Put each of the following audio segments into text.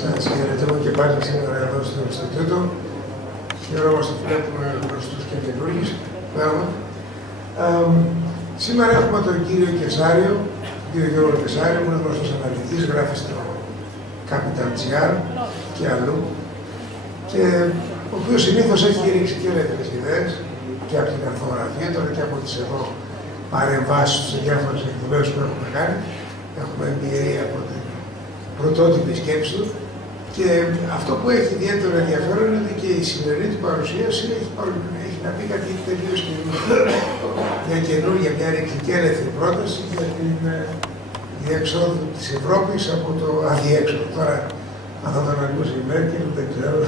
Σας χαιρετώ και πάλι σήμερα εδώ στο Ινστιτούτο. Χαιρόμαστε που βλέπουμε γνωστούς και καινούργιους. Σήμερα έχουμε τον κύριο Κεσάριο, τον κύριο Γιώργο Κεσάριο, που είναι γνωστός αναλυτής, γράφει στο Capital.gr και αλλού. Και ο οποίος συνήθως έχει ρίξει και ελεύθερες ιδέες και από την αρθογραφία, τώρα και από τις εδώ παρεμβάσεις σε διάφορες εκδηλώσεις που έχουμε κάνει. Έχουμε εμπειρία από την πρωτότυπη σκέψη του. Και αυτό που έχει ιδιαίτερο ενδιαφέρον είναι ότι και η σημερινή του παρουσίαση έχει να πει κάτι τελείως καινούργιο. Μια καινούργια, μια ρηξικέλευθερη πρόταση για την διεξόδου της Ευρώπης από το αδιέξοδο. Τώρα, αν θα τον ακούσει η Μέρκελ, δεν ξέρω,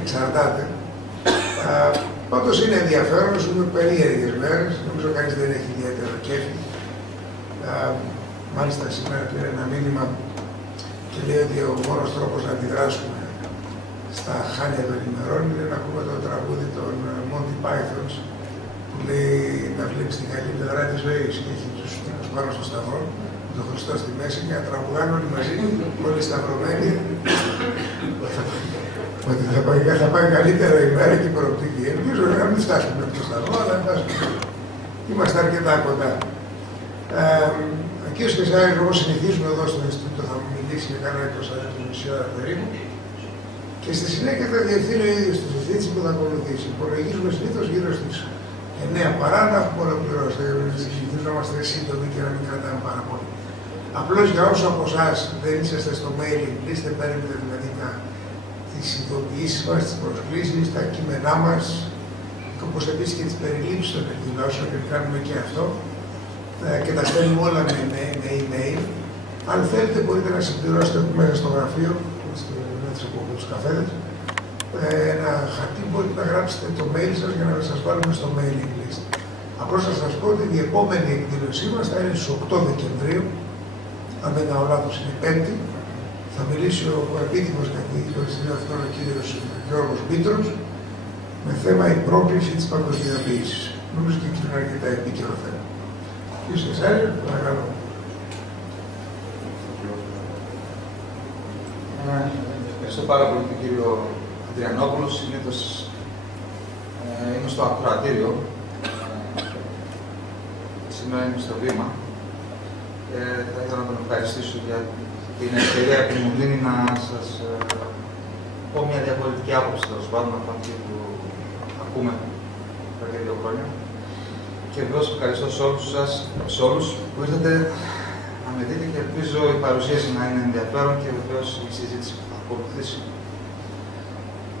εξαρτάται. Πάντως είναι ενδιαφέρον, ζούμε περίεργες μέρες, νομίζω κανείς δεν έχει ιδιαίτερο κέφι. Μάλιστα σήμερα πήρε ένα μήνυμα και λέει ότι ο μόνος τρόπος να αντιδράσουμε στα χάλια των ημερών είναι να ακούμε το τραγούδι των Monty Pythons που λέει να βλέπεις την καλή πλευρά της ζωής και έχει τους τύπους πάνω στο σταυρό, τον Χριστό στη μέση και να τραγουδάνε όλοι μαζί, όλοι σταυρωμένοι, ότι θα πάει καλύτερα η μέρα και η προοπτική. Ελπίζω να μην φτάσουμε μέχρι το σταυρό, αλλά είμαστε αρκετά κοντά. Ο κ. Κεσάριος, όπως συνηθίζουμε εδώ στο Ινστιτούτο, θα μου μιλήσει για κάνα 20 ώρα περίπου και στη συνέχεια θα διευθύνει ο ίδιος τη συζήτηση που θα ακολουθήσει. Υπολογίζουμε συνήθως γύρω στις 9 παρά να έχουμε ολοκληρώσει. Συνηθίζουμε να είμαστε σύντομοι και να μην κρατάμε πάρα πολύ. Απλώς για όσους από εσάς δεν είσαστε στο mailing list, παίρνετε δηλαδή τις ειδοποιήσεις μας, τις προσκλήσεις, τα κείμενά μας, όπως επίσης και τις περιλήψεις των εκδηλώσεων, και κάνουμε και αυτό. Και τα στέλνουμε όλα με email. Αν θέλετε μπορείτε να συμπληρώσετε μέσα στο γραφείο, από τους καφέδες, ένα χαρτί μπορείτε να γράψετε το mail σας για να σας βάλουμε στο mailing list. Απλώς θα σας πω ότι η επόμενη εκδήλωσή μας θα είναι στις 8 Δεκεμβρίου, αν δεν κάνω λάθος είναι Πέμπτη. Θα μιλήσει ο επίτιμος καθηγητής αυτόν ο κύριος Γιώργος Πίτρος με θέμα η πρόκληση της παγκοσμιοποίησης. Νομίζω και είναι αρκετά επίκαιρο θέμα. Κύριε Κεσάριο, παρακαλώ. Ευχαριστώ πάρα πολύ τον κύριο Ανδριανόπουλο. Συνήθως είμαι στο ακροατήριο. Σήμερα είμαι στο βήμα. Θα ήθελα να τον ευχαριστήσω για την ευκαιρία που μου δίνει να σας πω μια διαφορετική άποψη τέλος πάντων από αυτή που ακούμε τα 2 χρόνια. Και βεβαίως ευχαριστώ σε όλους που ήρθατε να με δείτε και ελπίζω η παρουσίαση να είναι ενδιαφέρον και βεβαίως η συζήτηση που θα ακολουθήσει.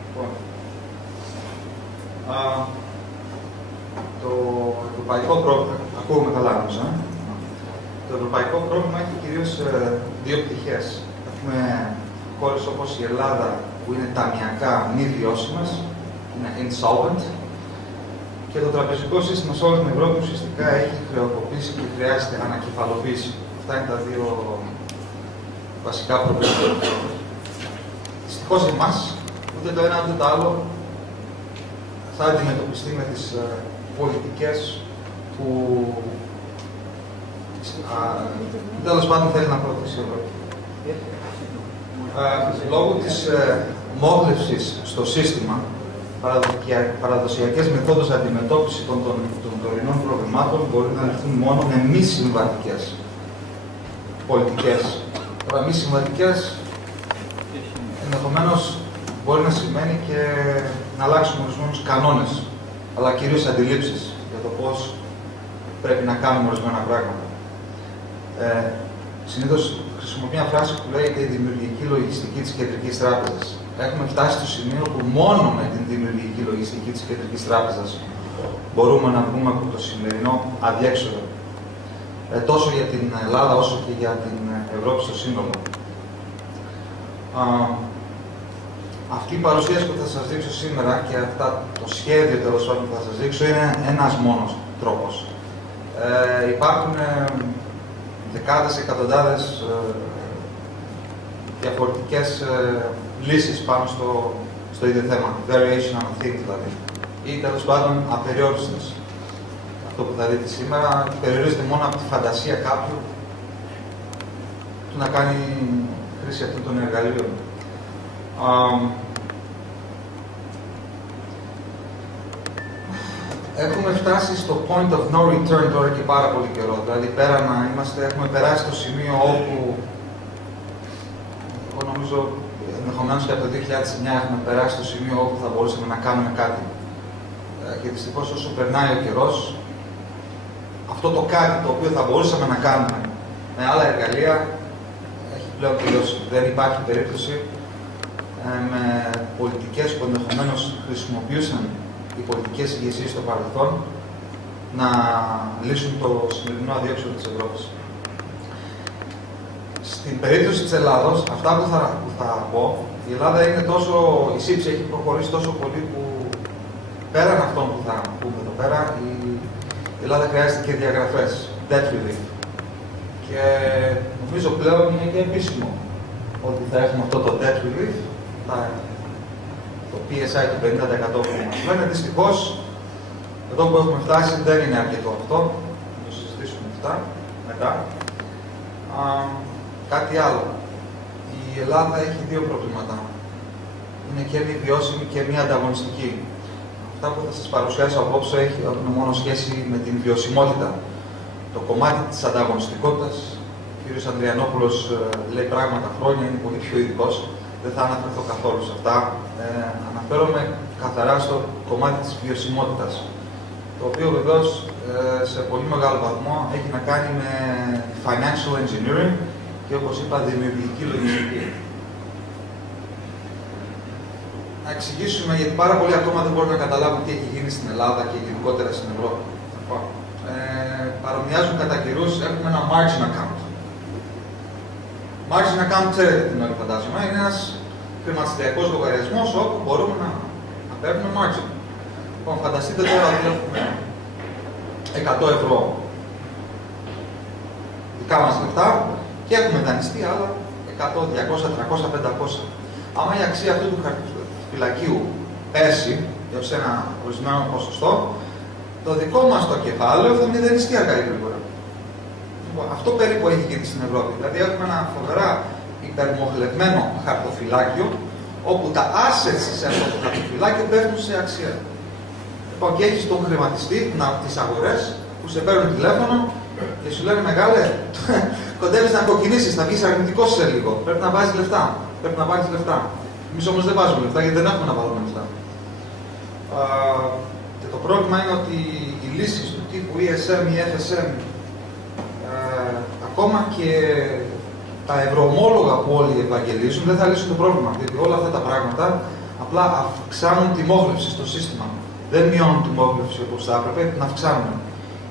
Λοιπόν, το ευρωπαϊκό πρόβλημα, ακούγουμε καλά νομίζω, το ευρωπαϊκό πρόβλημα έχει κυρίως 2 πτυχές. Έχουμε χώρες όπως η Ελλάδα που είναι ταμιακά μη βιώσιμες, είναι insolvent, και το τραπεζικό σύστημα σε όλη την Ευρώπη ουσιαστικά έχει χρεοκοπήσει και χρειάζεται ανακεφαλοποίηση. Αυτά είναι τα 2 βασικά προβλήματα. Δυστυχώς εμάς, ούτε το ένα ούτε το άλλο θα αντιμετωπιστεί με τις πολιτικές που τέλος πάντων θέλει να προωθήσει η Ευρώπη. Λόγω της μόχλευσης στο σύστημα, παραδοσιακές μεθόδους αντιμετώπισης των τωρινών προβλημάτων μπορεί να ληφθούν μόνο με μη συμβατικές πολιτικές. Τώρα, μη συμβατικές ενδεχομένως μπορεί να σημαίνει και να αλλάξουμε ορισμένους κανόνες, αλλά κυρίως αντιλήψεις για το πώς πρέπει να κάνουμε ορισμένα πράγματα. Συνήθως χρησιμοποιώ μια φράση που λέγεται η δημιουργική λογιστική της Κεντρικής Τράπεζας. Έχουμε φτάσει στο σημείο που μόνο με την δημιουργική λογιστική της Κεντρικής Τράπεζας μπορούμε να βγούμε από το σημερινό αδιέξοδο. Τόσο για την Ελλάδα όσο και για την Ευρώπη στο σύνολο. Αυτή η παρουσίαση που θα σας δείξω σήμερα και το σχέδιο τέλος πάντων που θα σας δείξω είναι ένας μόνος τρόπος. Υπάρχουν δεκάδες, εκατοντάδες διαφορετικές λύσεις πάνω στο ίδιο θέμα. Variation on a theme δηλαδή. Ή τέλος πάντων απεριόριστες. Αυτό που θα δείτε σήμερα περιορίζεται μόνο από τη φαντασία κάποιου του να κάνει χρήση αυτών των εργαλείων. Έχουμε φτάσει στο point of no return τώρα και πάρα πολύ καιρό. Δηλαδή, πέρα να είμαστε, έχουμε περάσει το σημείο όπου, εγώ νομίζω, ενδεχομένως και από το 2009 έχουμε περάσει το σημείο όπου θα μπορούσαμε να κάνουμε κάτι. Και δυστυχώς όσο περνάει ο καιρός, αυτό το κάτι το οποίο θα μπορούσαμε να κάνουμε με άλλα εργαλεία έχει πλέον τελειώσει. Δεν υπάρχει περίπτωση με πολιτικές που ενδεχομένως χρησιμοποιούσαν οι πολιτικές ηγεσίες στο παρελθόν να λύσουν το σημερινό αδιέξοδο της Ευρώπης. Στην περίπτωση της Ελλάδος, αυτά που θα πω, η Ελλάδα είναι τόσο, η ΣΥΠΣ έχει προχωρήσει τόσο πολύ που πέραν αυτών που θα πούμε εδώ πέρα, η Ελλάδα χρειάζεται και διαγραφές, debt relief. Και νομίζω πλέον είναι και επίσημο ότι θα έχουμε αυτό το debt relief, το PSI του 50% που μας λένε. Δυστυχώς, εδώ που έχουμε φτάσει δεν είναι αρκετό αυτό. Θα το συζητήσουμε αυτά μετά. Κάτι άλλο. Η Ελλάδα έχει δύο προβλήματα. Είναι και μη βιώσιμη και μη ανταγωνιστική. Αυτά που θα σας παρουσιάσω απόψε έχουν μόνο σχέση με την βιωσιμότητα. Το κομμάτι της ανταγωνιστικότητας, ο κ. Ανδριανόπουλος λέει πράγματα χρόνια, είναι πολύ πιο ειδικός. Δεν θα αναφερθώ καθόλου σε αυτά. Αναφέρομαι καθαρά στο κομμάτι της βιωσιμότητας, το οποίο βεβαίως σε πολύ μεγάλο βαθμό έχει να κάνει με financial engineering και, όπως είπα, δημιουργική λογιστική. Να εξηγήσουμε, γιατί πάρα πολλοί ακόμα δεν μπορούν να καταλάβουν τι έχει γίνει στην Ελλάδα και γενικότερα στην Ευρώπη. Παρομοιάζουν κατά καιρούς, έχουμε ένα margin account. Margin account, ξέρετε την όλη φαντάζομαι, είναι ένας χρηματιστηριακός λογαριασμός όπου μπορούμε να παίρνουμε margin. Λοιπόν, φανταστείτε τώρα ότι έχουμε 100 ευρώ δικά μας λεφτά και έχουμε δανειστεί άλλα 100, 200, 300, 500. Άμα η αξία αυτού του χαρτοφυλακίου πέσει έως ένα ορισμένο ποσοστό, το δικό μας το κεφάλαιο θα μηδενιστεί αργά ή γρήγορα. Λοιπόν, αυτό περίπου έχει γίνει στην Ευρώπη. Δηλαδή έχουμε ένα φοβερά υπερμοχλευμένο χαρτοφυλάκιο, όπου τα assets σε αυτό το χαρτοφυλάκιο πέφτουν σε αξία. Λοιπόν, και έχεις τον χρηματιστή από τις αγορές που σε παίρνουν τηλέφωνο και σου λένε μεγάλε, κοντεύεις να κοκκινήσεις, θα βγεις αρνητικός σε λίγο. Πρέπει να βάζεις λεφτά. Πρέπει να βάλεις λεφτά. Εμείς όμως δεν βάζουμε λεφτά γιατί δεν έχουμε να βάλουμε λεφτά. Και το πρόβλημα είναι ότι οι λύσεις του τύπου ESM ή FSM, ακόμα και τα ευρωομόλογα που όλοι ευαγγελίζουν, δεν θα λύσουν το πρόβλημα. Γιατί όλα αυτά τα πράγματα απλά αυξάνουν τη μόχλευση στο σύστημα. Δεν μειώνουν τη μόχλευση όπως θα έπρεπε, την αυξάνουν.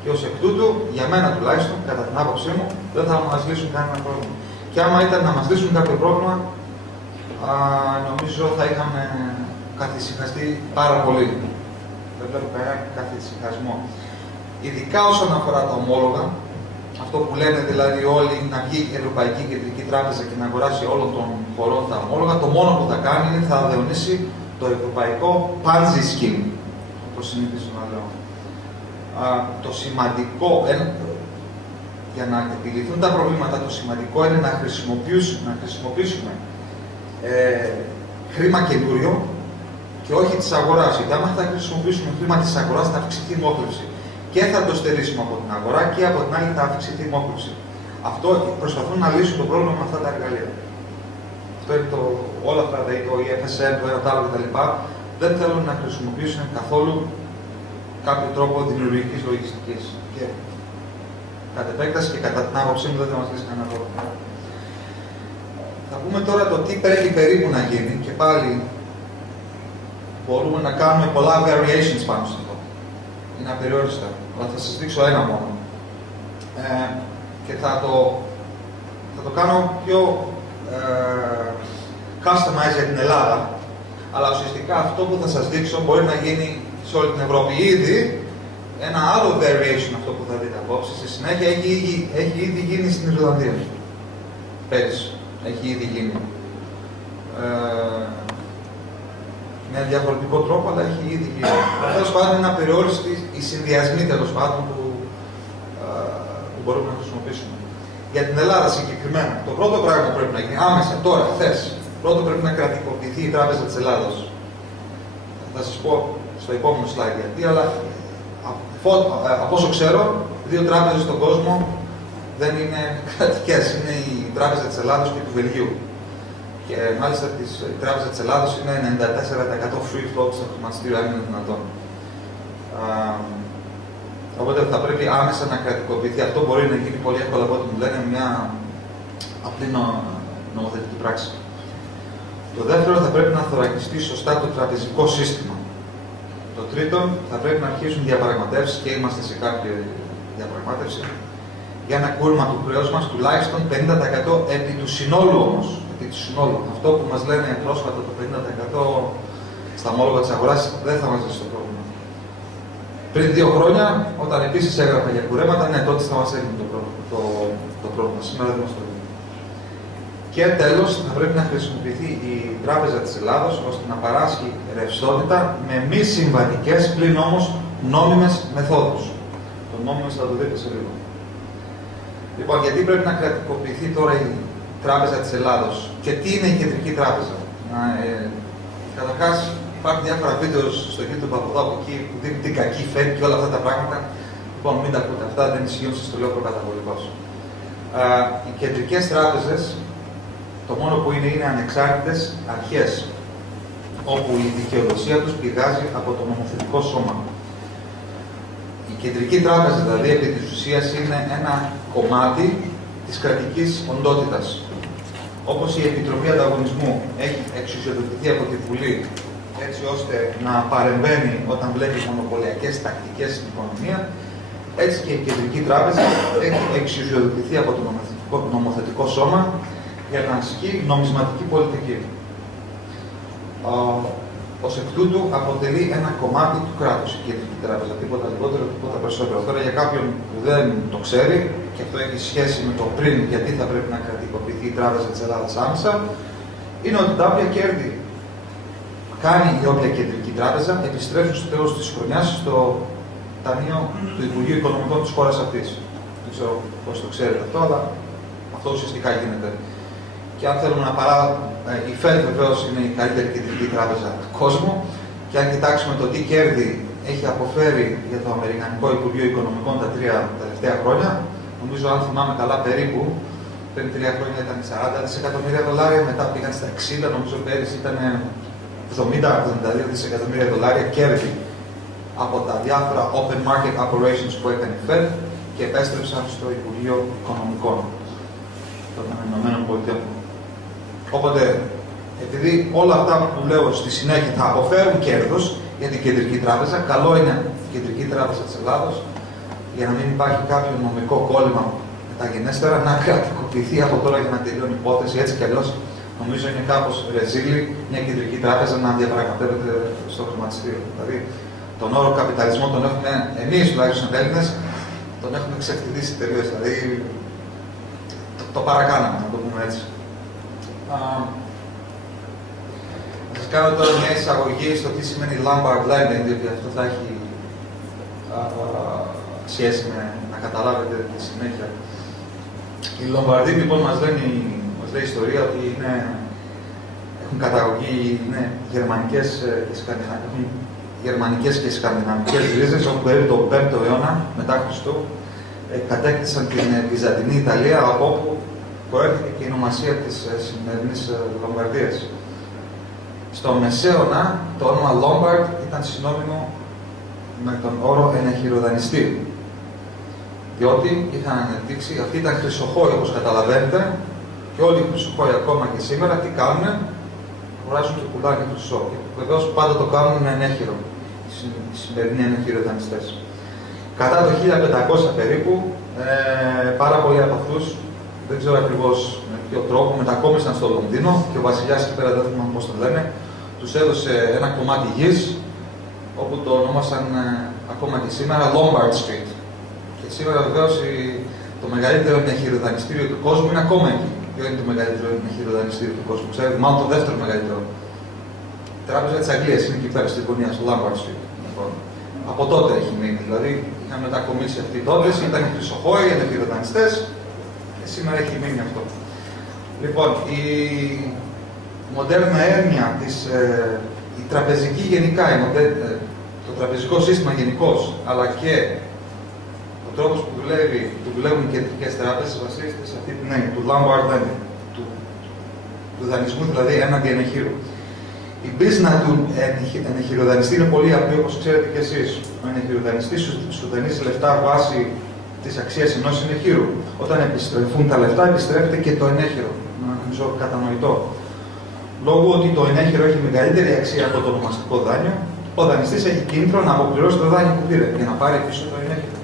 Και ως εκ τούτου, για μένα τουλάχιστον, κατά την άποψή μου, δεν θα μας λύσουν κανένα πρόβλημα. Και άμα ήταν να μας λύσουν κάποιο πρόβλημα, νομίζω θα είχαμε καθησυχαστεί πάρα πολύ. Δεν βλέπω κανένα καθησυχασμό. Ειδικά όσον αφορά τα ομόλογα, αυτό που λένε δηλαδή όλοι να βγει η Ευρωπαϊκή Κεντρική Τράπεζα και να αγοράσει όλων των χωρών τα ομόλογα, το μόνο που θα κάνει είναι θα αδεονίσει το ευρωπαϊκό Ponzi scheme, όπως συνήθιζω να λέω. Το σημαντικό, για να επιληθούν τα προβλήματα, το σημαντικό είναι να χρησιμοποιήσουμε χρήμα καινούριο και όχι της αγοράς. Γιατί άμα θα χρησιμοποιήσουμε χρήμα της αγοράς θα αυξηθεί η μόχλευση. Και θα το στερήσουμε από την αγορά και από την άλλη θα αυξηθεί η μόχλευση. Αυτό προσπαθούν να λύσουν το πρόβλημα με αυτά τα εργαλεία. Αυτό είναι όλα αυτά, δηλαδή το EFSM, το ένα το άλλο κτλ. Δεν θέλουν να χρησιμοποιήσουν καθόλου κάποιο τρόπο δημιουργικής λογιστικής. Και κατ' επέκταση και κατά την άποψή μου δεν θα μας λύσει κανένα πρόβλημα. Θα πούμε τώρα το τι πρέπει περίπου να γίνει και πάλι μπορούμε να κάνουμε πολλά variations πάνω σε αυτό. Είναι απεριόριστα, αλλά θα σας δείξω ένα μόνο. Και θα το κάνω πιο customized για την Ελλάδα, αλλά ουσιαστικά αυτό που θα σας δείξω μπορεί να γίνει σε όλη την Ευρώπη. Ήδη ένα άλλο variation, αυτό που θα δείτε απόψε, στη συνέχεια έχει ήδη γίνει στην Ιρλανδία. Πέρυσι, έχει ήδη γίνει. Με διαφορετικό τρόπο, αλλά έχει ήδη γίνει. Τέλος πάντων, είναι απεριόριστοι οι συνδυασμοί τέλος πάντων που μπορούμε να χρησιμοποιήσουμε. Για την Ελλάδα συγκεκριμένα, το πρώτο πράγμα που πρέπει να γίνει άμεσα, τώρα, χθες, πρώτο πρέπει να κρατικοποιηθεί η Τράπεζα της Ελλάδος. Θα σας πω στο επόμενο slide γιατί, αλλά από όσο ξέρω, 2 τράπεζες στον κόσμο δεν είναι κρατικές. Είναι η Τράπεζα της Ελλάδος και του Βελγίου. Και μάλιστα η Τράπεζα της Ελλάδος είναι 94% free float στο χρηματιστήριο, αν είναι δυνατόν. Οπότε θα πρέπει άμεσα να κρατικοποιηθεί. Αυτό μπορεί να γίνει πολύ εύκολα από ό,τι μου λένε μια απλή νομοθετική πράξη. Το δεύτερο, θα πρέπει να θωρακιστεί σωστά το τραπεζικό σύστημα. Το τρίτο, θα πρέπει να αρχίσουν διαπραγματεύσεις και είμαστε σε κάποια διαπραγμάτευση για ένα κούρμα του χρέους μας τουλάχιστον 50% επί του συνόλου όμως. Επί του συνόλου. Αυτό που μας λένε πρόσφατα το 50% στα ομόλογα της αγοράς δεν θα μας λύσει το πρόβλημα. Πριν 2 χρόνια, όταν επίσης έγραφα για κουρέματα, ναι, τότε θα μας έγινε το πρόβλημα. Σήμερα δεν μας το δίνει. Και τέλος, θα πρέπει να χρησιμοποιηθεί η Τράπεζα της Ελλάδος ώστε να παράσχει ρευστότητα με μη συμβατικές, πλην όμως νόμιμες μεθόδους. Το νόμιμες θα το δείτε σε λίγο. Λοιπόν, γιατί πρέπει να κρατικοποιηθεί τώρα η Τράπεζα της Ελλάδος και τι είναι η Κεντρική Τράπεζα. Καταρχάς, υπάρχουν διάφορα βίντεο στο YouTube από εδώ από εκεί που δείχνουν την κακή φέρει και όλα αυτά τα πράγματα. Λοιπόν, μην τα ακούτε αυτά, δεν ισχύουν, σας το λέω προκαταβολικώς. Οι κεντρικές τράπεζες, το μόνο που είναι ανεξάρτητες αρχές, όπου η δικαιοδοσία τους πηγάζει από το νομοθετικό σώμα. Η Κεντρική Τράπεζα, δηλαδή, επί της ουσίας, είναι ένα κομμάτι της κρατικής οντότητας. Όπως η Επιτροπή Ανταγωνισμού έχει εξουσιοδοτηθεί από τη Βουλή, έτσι ώστε να παρεμβαίνει όταν βλέπει μονοπωλιακές τακτικές στην οικονομία, έτσι και η Κεντρική Τράπεζα έχει εξουσιοδοτηθεί από το νομοθετικό σώμα για να ασκεί νομισματική πολιτική. Ως εκ τούτου αποτελεί ένα κομμάτι του κράτους η Κεντρική Τράπεζα, τίποτα λιγότερο, τίποτα περισσότερο. Τώρα για κάποιον που δεν το ξέρει, και αυτό έχει σχέση με το πριν, γιατί θα πρέπει να κρατικοποιηθεί η Τράπεζα της Ελλάδας άμεσα, είναι ότι τα όποια κέρδη κάνει η όποια Κεντρική Τράπεζα επιστρέφουν στο τέλος της χρονιάς στο Ταμείο του Υπουργείου Οικονομικών της χώρας αυτής. Δεν ξέρω πώς το ξέρετε αυτό, αλλά αυτό ουσιαστικά γίνεται. Και αν θέλουμε να η Fed βεβαίως είναι η καλύτερη κεντρική τράπεζα του κόσμου, και αν κοιτάξουμε το τι κέρδη έχει αποφέρει για το Αμερικανικό Υπουργείο Οικονομικών τα 3 τελευταία χρόνια, νομίζω, αν θυμάμαι καλά, περίπου πριν 3 χρόνια ήταν 40 δισεκατομμύρια δολάρια, μετά πήγαν στα 60, νομίζω πέρυσι ήταν 70-72 δισεκατομμύρια δολάρια κέρδη από τα διάφορα open market operations που έκανε η Fed και επέστρεψαν στο Υπουργείο Οικονομικών των ΗΠΑ. Οπότε, επειδή όλα αυτά που λέω στη συνέχεια θα αποφέρουν κέρδος για την Κεντρική Τράπεζα, καλό είναι η Κεντρική Τράπεζα της Ελλάδος, για να μην υπάρχει κάποιο νομικό κόλλημα μεταγενέστερα, να κρατικοποιηθεί από τώρα για να τελειώνει η υπόθεση. Έτσι κι αλλιώς, νομίζω είναι κάπως ρεζίλη μια Κεντρική Τράπεζα να διαπραγματεύεται στο χρηματιστήριο. Δηλαδή, τον όρο καπιταλισμό τον έχουμε, εμείς τουλάχιστον Έλληνες, τον έχουμε ξεφτυλίσει τελείως. Δηλαδή, το παρακάναμε, να το πούμε έτσι. Θα σας κάνω τώρα μια εισαγωγή στο τι σημαίνει Lombard lending, διότι αυτό θα έχει σχέση με να καταλάβετε τη συνέχεια. Οι Λομβαρδοί λοιπόν μας λέει η ιστορία ότι έχουν καταγωγή, είναι γερμανικές και σκανδιναβικές ρίζες, όπου περίπου το 5ο αιώνα μετά Χριστού κατέκτησαν την Βυζαντινή Ιταλία, από όπου προέρχεται και η ονομασία της σημερινής Λομβαρδίας. Στο Μεσαίωνα το όνομα Lombard ήταν συνώνυμο με τον όρο ενεχειροδανιστή. Διότι είχαν αναπτύξει, αυτοί ήταν χρυσοχόοι όπως καταλαβαίνετε, και όλοι οι χρυσοχόοι ακόμα και σήμερα τι κάνουν, αγοράζουν και πουλάνε χρυσό. Βεβαίως πάντα το κάνουν με ενέχειρο, οι σημερινοί ενεχειροδανιστές. Κατά το 1500 περίπου, πάρα πολλοί από αυτούς, δεν ξέρω ακριβώς με ποιο τρόπο, μετακόμισαν στο Λονδίνο και ο βασιλιάς εκεί πέρα, δεν θυμάμαι πώς τον λένε, τους έδωσε ένα κομμάτι γης, όπου το ονόμασαν ακόμα και σήμερα Lombard Street. Και σήμερα βεβαίως το μεγαλύτερο ενεχειροδανιστήριο του κόσμου είναι ακόμα εκεί. Ποιο είναι το μεγαλύτερο ενεχειροδανιστήριο του κόσμου? Ξέρετε, μάλλον το δεύτερο μεγαλύτερο. Η Τράπεζα της Αγγλίας είναι εκεί πέρα στην γωνία, στο Lombard Street. Λοιπόν, από τότε έχει μείνει. Δηλαδή είχαν μετακομίσει αυτοί τότε, ήταν οι χρυσοχόοι, οι ενεχειροδανιστές, Σήμερα έχει μείνει αυτό. Λοιπόν, η μοντέρνα έννοια η τραπεζική γενικά, το τραπεζικό σύστημα γενικώς, αλλά και ο τρόπος που δουλεύουν οι κεντρικές τράπεζες βασίζεται σε αυτή την έννοια του Lombard lending, του δανεισμού δηλαδή έναντι ενεχείρου. Η business του ενεχειροδανιστή είναι πολύ απλή, όπως ξέρετε και εσείς. Ο ενεχειροδανιστής σου δανείζει λεφτά βάσει της αξίας ενός ενεχείρου. Όταν επιστρέφουν τα λεφτά, επιστρέφεται και το ενέχειρο. Νομίζω κατανοητό. Λόγω ότι το ενέχειρο έχει μεγαλύτερη αξία από το ονομαστικό δάνειο, ο δανειστής έχει κίνητρο να αποπληρώσει το δάνειο που πήρε για να πάρει πίσω το ενέχειρο.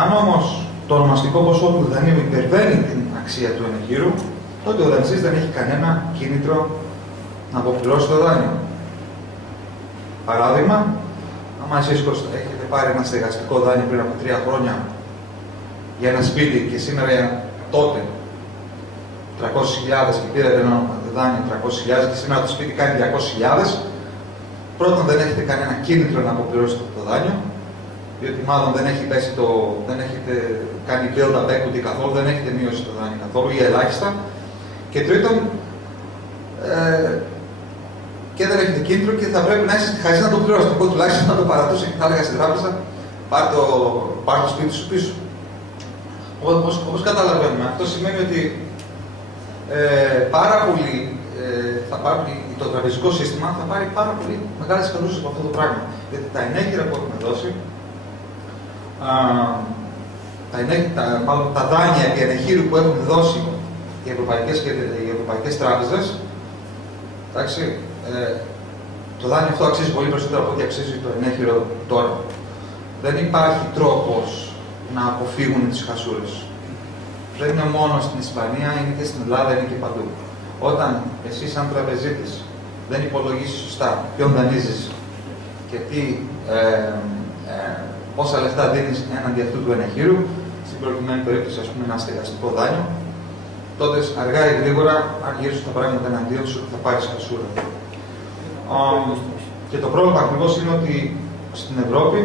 Αν όμως το ονομαστικό ποσό του δανείου υπερβαίνει την αξία του ενεχείρου, τότε ο δανειστής δεν έχει κανένα κίνητρο να αποπληρώσει το δάνειο. Παράδειγμα, άμα εσείς έχετε πάρει ένα στεγαστικό δάνειο πριν από 3 χρόνια για ένα σπίτι και σήμερα τότε 300.000 και πήρατε ένα δάνειο 300.000 και σήμερα το σπίτι κάνει 200.000, πρώτον δεν έχετε κανένα κίνητρο να αποπληρώσετε το δάνειο, διότι μάλλον δεν έχετε κάνει build-up equity καθόλου, δεν έχετε μείωση το δάνειο καθόλου ή ελάχιστα. Και τρίτον, και δεν έχετε κίνητρο και θα πρέπει να είστε στη χαζή να το πληρώσετε. Εγώ τουλάχιστον θα το παρατούσα και θα έλεγα στην τράπεζα, πάρ' το σπίτι σου πίσω. Όπως καταλαβαίνουμε, αυτό σημαίνει ότι το τραπεζικό σύστημα θα πάρει πάρα πολύ μεγάλες καλούσεις από αυτό το πράγμα. Γιατί τα ενέχειρα που έχουμε δώσει, τα δάνεια επί ενεχείρου που έχουν δώσει οι ευρωπαϊκές τράπεζες, εντάξει, το δάνειο αυτό αξίζει πολύ περισσότερο από ό,τι αξίζει το ενέχειρο τώρα. Δεν υπάρχει τρόπος να αποφύγουν τις χασούρες. Δεν είναι μόνο στην Ισπανία, είναι και στην Ελλάδα, είναι και παντού. Όταν εσύ σαν τραπεζίτης δεν υπολογίσεις σωστά ποιον δανείζεις και πόσα λεφτά δίνεις έναντι αυτού του ενεχείρου, στην προκειμένη περίπτωση, ας πούμε, ένα στεγαστικό δάνειο, τότε αργά ή γρήγορα, αν γυρίσουν τα πράγματα εναντίον σου, θα πάρεις χασούρα. Και το πρόβλημα ακριβώς είναι ότι στην Ευρώπη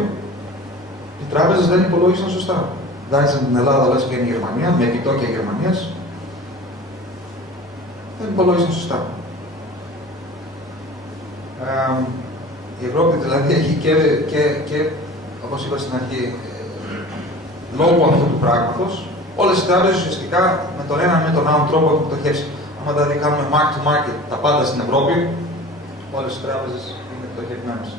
οι τράπεζες δεν υπολόγισαν σωστά. Δάνεισαν την Ελλάδα, αλλά και η Γερμανία, με επιτόκια Γερμανίας. Δεν υπολόγισαν σωστά. Η Ευρώπη δηλαδή έχει και όπως είπα στην αρχή, λόγω αυτού του πράγματος, όλες οι τράπεζες ουσιαστικά με τον ένα με τον άλλον τρόπο έχουν πτωχεύσει. Αν δηλαδή κάνουμε mark to market τα πάντα στην Ευρώπη, όλες οι τράπεζες είναι πτωχευμένες.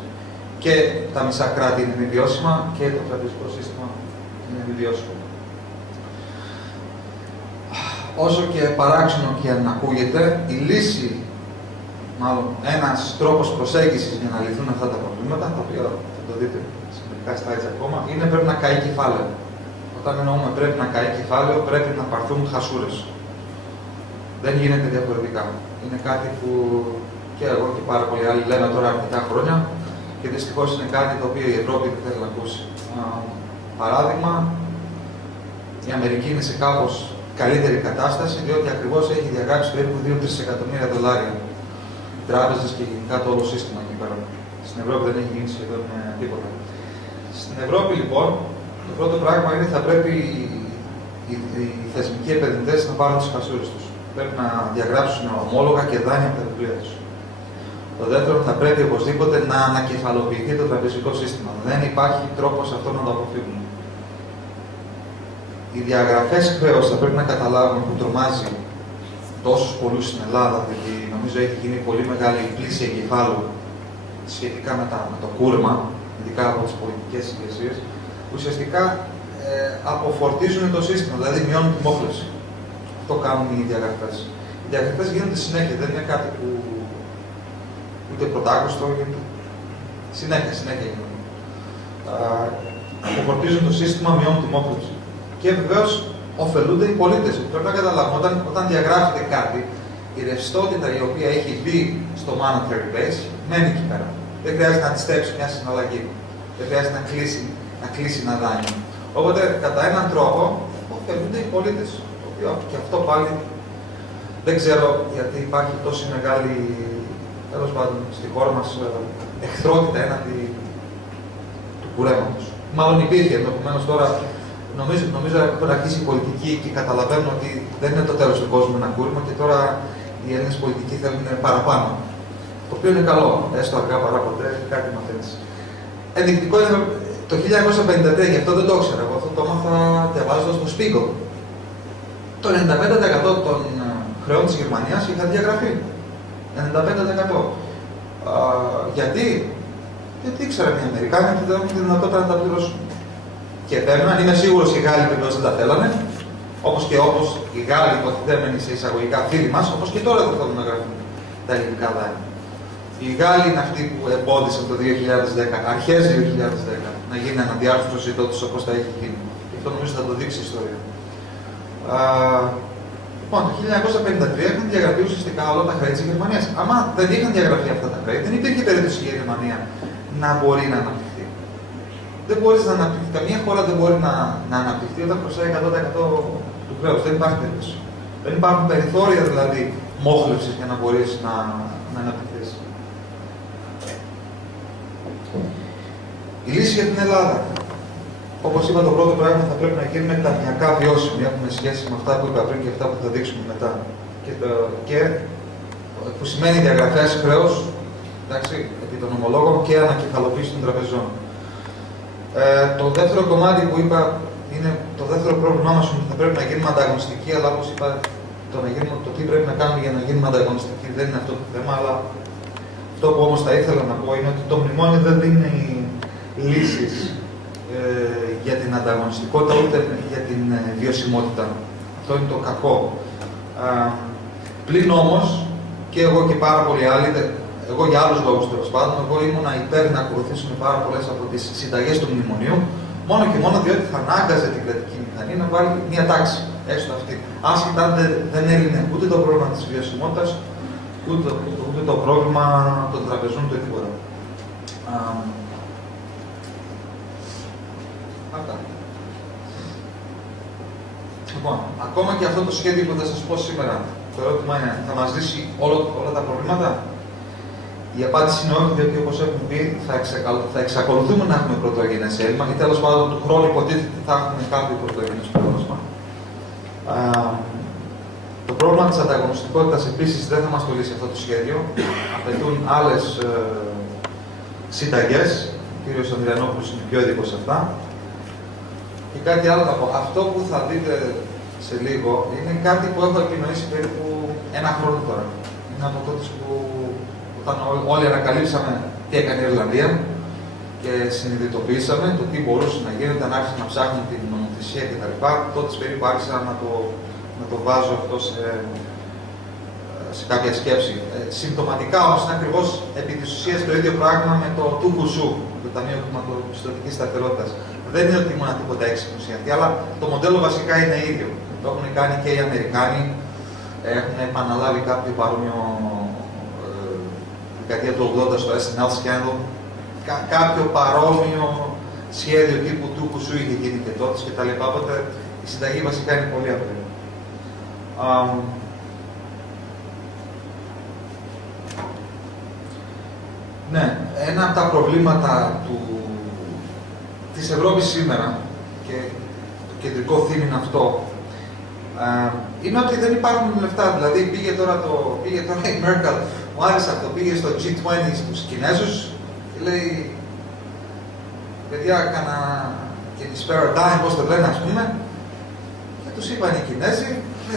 Και τα μισά κράτη είναι μη βιώσιμα και το τραπεζικό σύστημα είναι μη βιώσιμο. Όσο και παράξενο και αν ακούγεται, η λύση, μάλλον ένας τρόπος προσέγγισης για να λυθούν αυτά τα προβλήματα, τα οποία θα το δείτε σε μερικά slides ακόμα, είναι πρέπει να καεί κεφάλαιο. Όταν εννοούμε πρέπει να καεί κεφάλαιο, πρέπει να πάρθουν χασούρες. Δεν γίνεται διαφορετικά. Είναι κάτι που και εγώ και πάρα πολλοί άλλοι λέμε τώρα αρκετά χρόνια και δυστυχώς είναι κάτι το οποίο η Ευρώπη δεν θέλει να ακούσει. Παράδειγμα, η Αμερική είναι σε κάπως καλύτερη κατάσταση, διότι ακριβώς έχει διαγράψει περίπου 2-3 εκατομμύρια δολάρια οι τράπεζες και γενικά το όλο σύστημα εκεί πέρα. Στην Ευρώπη δεν έχει γίνει σχεδόν τίποτα. Στην Ευρώπη λοιπόν, το πρώτο πράγμα είναι ότι θα πρέπει οι θεσμικοί επενδυτές να πάρουν τις χασούρες τους. Πρέπει να διαγράψουν ομόλογα και δάνεια από τα βιβλία τους. Το δεύτερο, θα πρέπει οπωσδήποτε να ανακεφαλοποιηθεί το τραπεζικό σύστημα. Δεν υπάρχει τρόπος αυτό να το αποφύγουμε. Οι διαγραφές χρέους θα πρέπει να καταλάβουν που τρομάζει τόσους πολλούς στην Ελλάδα, γιατί νομίζω έχει γίνει πολύ μεγάλη πλήση εγκεφάλου σχετικά με το κούρεμα, ειδικά από τις πολιτικές ηγεσίες, ουσιαστικά αποφορτίζουν το σύστημα, δηλαδή μειώνουν τη μόχλευση. Αυτό κάνουν οι διαγραφές. Οι διαγραφές γίνονται συνέχεια, δεν είναι κάτι που ούτε πρωτάκοστο, γίνεται συνέχεια γίνονται. Αποφορτίζουν το σύστημα, μειώνουν τη μόχλευση. Και βεβαίως ωφελούνται οι πολίτες. Πρέπει να καταλάβουμε, όταν διαγράφεται κάτι, η ρευστότητα η οποία έχει μπει στο monetary base μένει εκεί πέρα. Δεν χρειάζεται να αντιστρέψει μια συναλλαγή. Δεν χρειάζεται να κλείσει ένα δάνειο. Οπότε, κατά έναν τρόπο, ωφελούνται οι πολίτες. Και αυτό πάλι δεν ξέρω γιατί υπάρχει τόση μεγάλη, τέλος πάντων, στη χώρα μας εχθρότητα έναντι του κουρέματος. Μάλλον υπήρχε, ενδεχομένως τώρα νομίζω έχουν αρχίσει η πολιτική και καταλαβαίνουν ότι δεν είναι το τέλος του κόσμου ένα κούρημα και τώρα οι Έλληνες πολιτικοί θέλουν παραπάνω. Το οποίο είναι καλό, έστω αργά παρά ποτέ, κάτι μαθαίνεις. Ενδεικτικό είναι το 1953, γι' αυτό δεν το ήξερα. Εγώ αυτό το έμαθα διαβάζοντας το Spiegel. Το 95% των χρεών της Γερμανίας είχαν διαγραφεί. 95%. Γιατί ήξεραν οι Αμερικάνοι ότι δεν έχουν τη δυνατότητα να τα πληρώσουν. Και επέμεναν, είμαι σίγουρος οι Γάλλοι βεβαίως δεν τα θέλανε, όπως οι Γάλλοι υποθετέμενοι σε εισαγωγικά φίλοι μας, όπως και τώρα δεν θέλουν να γράφουν τα ελληνικά δάνεια. Οι Γάλλοι είναι αυτοί που εμπόδισαν το 2010, αρχές 2010, να γίνει αναδιάρθρωση τότε όπως θα έχει γίνει. Και αυτό νομίζω θα το δείξει η ιστορία. Λοιπόν, το 1953 είχαν διαγραφεί ουσιαστικά όλα τα χρέη της Γερμανίας. Άμα δεν είχαν διαγραφεί αυτά τα χρέη, δεν υπήρχε περίπτωση η Γερμανία να μπορεί να αναπτυχθεί. Δεν μπορεί να αναπτυχθεί. Καμία χώρα δεν μπορεί να αναπτυχθεί όταν προσέχει 100% του χρέους. Δεν υπάρχει περίπτωση. Δεν υπάρχουν περιθώρια δηλαδή μόχλευσης για να μπορεί να αναπτυχθεί. Η λύση για την Ελλάδα. Όπως είπα, το πρώτο πράγμα θα πρέπει να γίνει ταμιακά βιώσιμη. Έχουμε σχέση με αυτά που είπα πριν και αυτά που θα δείξουμε μετά. Και που σημαίνει διαγραφές χρέους, επί των ομολόγων και ανακεφαλοποίηση των τραπεζών. Το δεύτερο κομμάτι που είπα είναι το δεύτερο πρόβλημά μας ότι θα πρέπει να γίνουμε ανταγωνιστικοί, αλλά όπως είπα, το τι πρέπει να κάνουμε για να γίνουμε ανταγωνιστικοί δεν είναι αυτό το θέμα, αλλά αυτό που όμως θα ήθελα να πω είναι ότι το μνημόνιο δεν δίνει λύσεις για την ανταγωνιστικότητα ούτε για την βιωσιμότητα. Αυτό είναι το κακό. Πλην όμως, και εγώ και πάρα πολλοί άλλοι, εγώ για άλλους λόγους τέλος πάντων, εγώ ήμουνα υπέρ να ακολουθήσουμε πάρα πολλές από τις συνταγές του μνημονίου, μόνο και μόνο διότι θα ανάγκαζε την κρατική μηχανή να βάλει μια τάξη, έστω αυτή. Άσχετα δεν έλυνε ούτε το πρόβλημα της βιωσιμότητας, ούτε το πρόβλημα των τραπεζών, ούτε τίποτα. Αυτά. Λοιπόν, ακόμα και αυτό το σχέδιο που θα σας πω σήμερα, το ερώτημα είναι, θα μας λύσει όλα τα προβλήματα? Η απάντηση είναι όχι, διότι όπως έχουμε πει, θα εξακολουθούμε να έχουμε πρωτογενές έλλειμμα και τέλος πάντων του χρόνου υποτίθεται θα έχουμε κάποιο πρωτογενές πρόβλημα. Το πρόβλημα της ανταγωνιστικότητας επίσης δεν θα μας το λύσει αυτό το σχέδιο. Απαιτούν άλλες συνταγές. Ο κύριος Ανδριανόπουλος είναι πιο ειδικός σε αυτά. Και κάτι άλλο θα πω. Αυτό που θα δείτε σε λίγο είναι κάτι που έχω επινοήσει περίπου ένα χρόνο τώρα. Είναι από τότε που όταν όλοι ανακαλύψαμε τι έκανε η Ιρλανδία και συνειδητοποιήσαμε το τι μπορούσε να γίνει όταν άρχισαν να ψάχνουν την νομοθεσία κτλ. Τότε περίπου άρχισα να το βάζω αυτό σε κάποια σκέψη. Συμπτωματικά όμως είναι ακριβώς επί της ουσίας το ίδιο πράγμα με το ΤΚΣ, το Ταμείο Χρηματοπιστωτικής Σταθερότητας. Δεν είναι ότι ήμουν τίποτα έξυπνος ή αυτή, αλλά το μοντέλο βασικά είναι ίδιο. Το έχουν κάνει και οι Αμερικάνοι, έχουν επαναλάβει κάποιο παρόμοιο δεκαετία του 80 στο SNL scandal, κάποιο παρόμοιο σχέδιο τύπου ΤΚΣ είχε γίνει και τότε και τα λοιπά. Οπότε η συνταγή βασικά είναι πολύ απλή. Ναι, ένα από τα προβλήματα της Ευρώπης σήμερα και το κεντρικό θύμ είναι αυτό, είναι ότι δεν υπάρχουν λεφτά. Δηλαδή πήγε τώρα η Μέρκελ, μου άρεσε αυτό, πήγε στο G20 στους Κινέζους και λέει παιδιά, κάνα και τη spare dime, πώς το λένε ας πούμε, και τους είπαν οι Κινέζοι,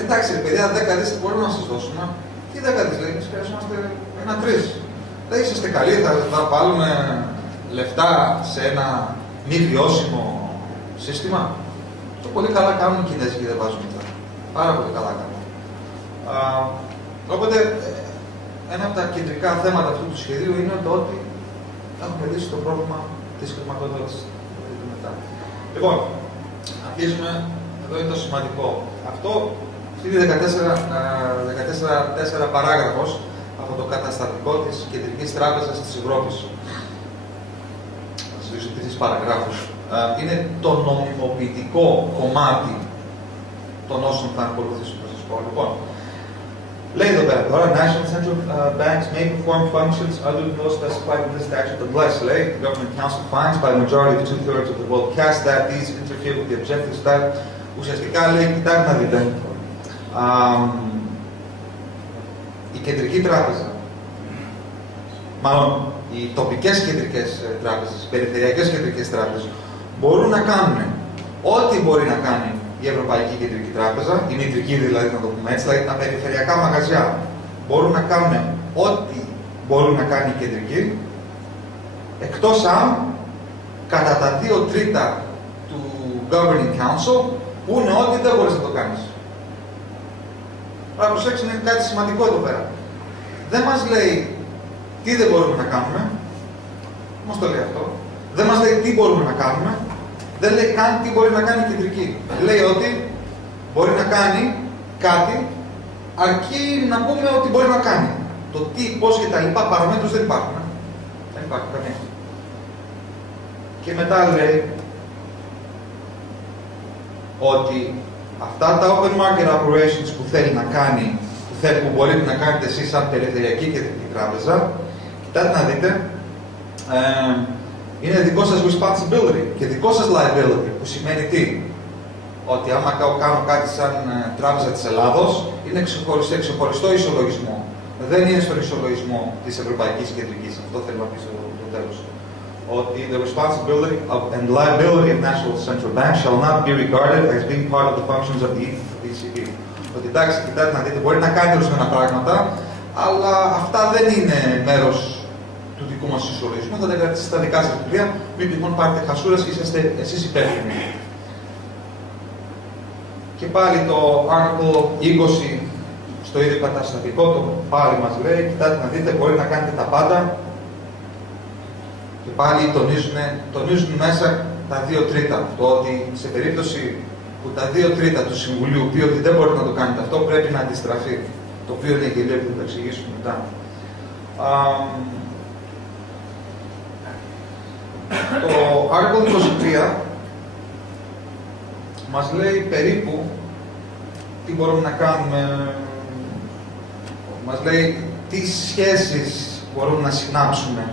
εντάξει παιδιά, 10 δις μπορούμε να σας δώσουμε. Τι 10 δις, λέει, εμείς χρειαζόμαστε 1-3. Δεν είσαστε καλοί, θα βάλουμε λεφτά σε ένα μη βιώσιμο σύστημα. Το πολύ καλά κάνουν οι Κινέζοι και δεν βάζουν λεφτά. Πάρα πολύ καλά κάνουν. Οπότε, ένα από τα κεντρικά θέματα αυτού του σχεδίου είναι το ότι έχουμε λύσει το πρόβλημα της χρηματοδότησης. Λοιπόν, αρχίζουμε, εδώ είναι το σημαντικό. Αυτή είναι η 14 παράγραφος από το καταστατικό της Κεντρικής Τράπεζας της Ευρώπης. Θα σας δείξω τρεις παραγράφους. Είναι το νομιμοποιητικό κομμάτι των όσων θα ακολουθήσουν, θα σας πω. Λοιπόν, Λέει εδώ πέρα τώρα, national central banks may perform functions other than those specified in this statute unless, λέει, the government council finds by a majority of 2/3 of the vote cast that these interfere with the objectives that ουσιαστικά λέει, κοιτάξτε να δείτε, η κεντρική τράπεζα, μάλλον οι τοπικές κεντρικές τράπεζες, οι περιφερειακές κεντρικές τράπεζες μπορούν να κάνουν ό,τι μπορεί να κάνει η Ευρωπαϊκή Κεντρική Τράπεζα, η μητρική δηλαδή, να το πούμε έτσι, δηλαδή τα περιφερειακά μαγαζιά μπορούν να κάνουν ό,τι μπορούν να κάνει η κεντρική, εκτός αν κατά τα 2/3 του Governing Council πούνε ότι δεν μπορείς να το κάνεις. Αλλά προσέξτε, είναι κάτι σημαντικό εδώ πέρα. Δεν μας λέει τι δεν μπορούμε να κάνουμε, μας το λέει αυτό. Δεν μας λέει τι μπορούμε να κάνουμε, δεν λέει καν τι μπορεί να κάνει η κεντρική. Λέει ότι μπορεί να κάνει κάτι, αρκεί να πούμε ότι μπορεί να κάνει. Το τι, πώς και τα λοιπά παραμέτρους δεν υπάρχουν. Δεν υπάρχουν καμία. Και μετά λέει ότι αυτά τα open market operations που θέλει να κάνει, που μπορείτε να κάνετε εσείς σαν περιφερειακή κεντρική τράπεζα, κοιτάτε να δείτε, είναι δικό σας responsibility και δικό σας liability, που σημαίνει τι? Ότι άμα κάνω κάτι σαν Τράπεζα της Ελλάδος, είναι ξεχωριστό ισολογισμό. Δεν είναι στον ισολογισμό της Ευρωπαϊκής Κεντρικής. Αυτό θέλω να πει στο τέλος. Ότι the responsibility and liability of national central banks shall not be regarded as being part of the functions of the ECB. Ότι εντάξει, κοιτάτε να δείτε, μπορεί να κάνει ορισμένα πράγματα, αλλά αυτά δεν είναι μέρος του δικού μας ισολογισμού, θα τα κρατήσετε στα δικά σας βιβλία, μην τυχόν πάρετε χασούρες και είσαστε εσείς υπεύθυνοι. Και πάλι το άρθρο 20 στο ίδιο καταστατικό, το πάλι μας λέει, κοιτάτε να δείτε, μπορεί να κάνετε τα πάντα. Και πάλι τονίζουν μέσα τα 2/3. Το ότι σε περίπτωση που τα 2/3 του Συμβουλίου πει ότι δεν μπορεί να το κάνετε αυτό, πρέπει να αντιστραφεί. Το οποίο είναι γελίο που θα το εξηγήσουμε μετά. Το άρθρο 23 μας λέει περίπου τι μπορούμε να κάνουμε, μας λέει τι σχέσεις μπορούμε να συνάψουμε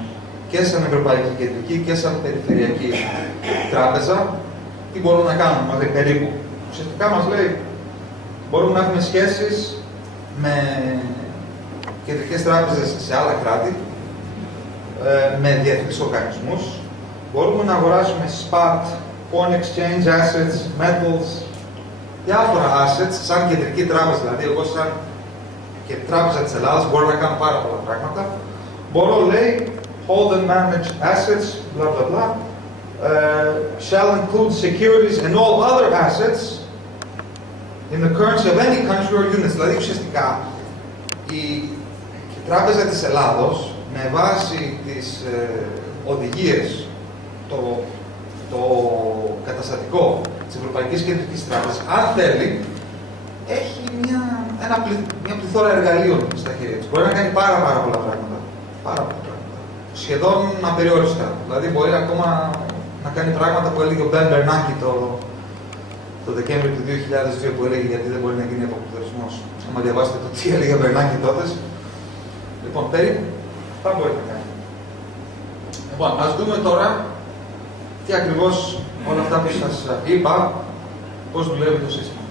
και σαν Ευρωπαϊκή Κεντρική και σαν Περιφερειακή Τράπεζα, τι μπορούμε να κάνουμε, μας λέει περίπου. Ουσιαστικά μας λέει μπορούμε να έχουμε σχέσεις με κεντρικές τράπεζες σε άλλα κράτη, με διεθνείς οργανισμούς. Μπορούμε να αγοράσουμε spot, foreign exchange assets, metals, διάφορα assets, σαν κεντρική τράπεζα. Δηλαδή, εγώ σαν και τράπεζα της Ελλάδας μπορώ να κάνω πάρα πολλά πράγματα. Μπορώ, λέει, hold and manage assets, blah blah blah, shall include securities and all other assets in the currency of any country or units. Δηλαδή, ουσιαστικά, η τράπεζα της Ελλάδος, με βάση τις οδηγίες, το καταστατικό της Ευρωπαϊκής Κεντρικής Τράπεζας, αν θέλει, έχει μια πληθώρα εργαλείων στα χέρια της. Μπορεί να κάνει πάρα πολλά πράγματα. Πάρα πολλά πράγματα. Σχεδόν απεριόριστα. Δηλαδή, μπορεί ακόμα να κάνει πράγματα που έλεγε ο Μπεν Μπερνάκη το Δεκέμβριο του 2002, που έλεγε γιατί δεν μπορεί να γίνει αποπληθωρισμός. Αν διαβάσετε το τι έλεγε ο Μπερνάκη τότε. Λοιπόν, περίπου, θα μπορεί να κάνει. Λοιπόν, ας δούμε τώρα τι ακριβώς όλα αυτά που σας είπα, πώς δουλεύει το σύστημα.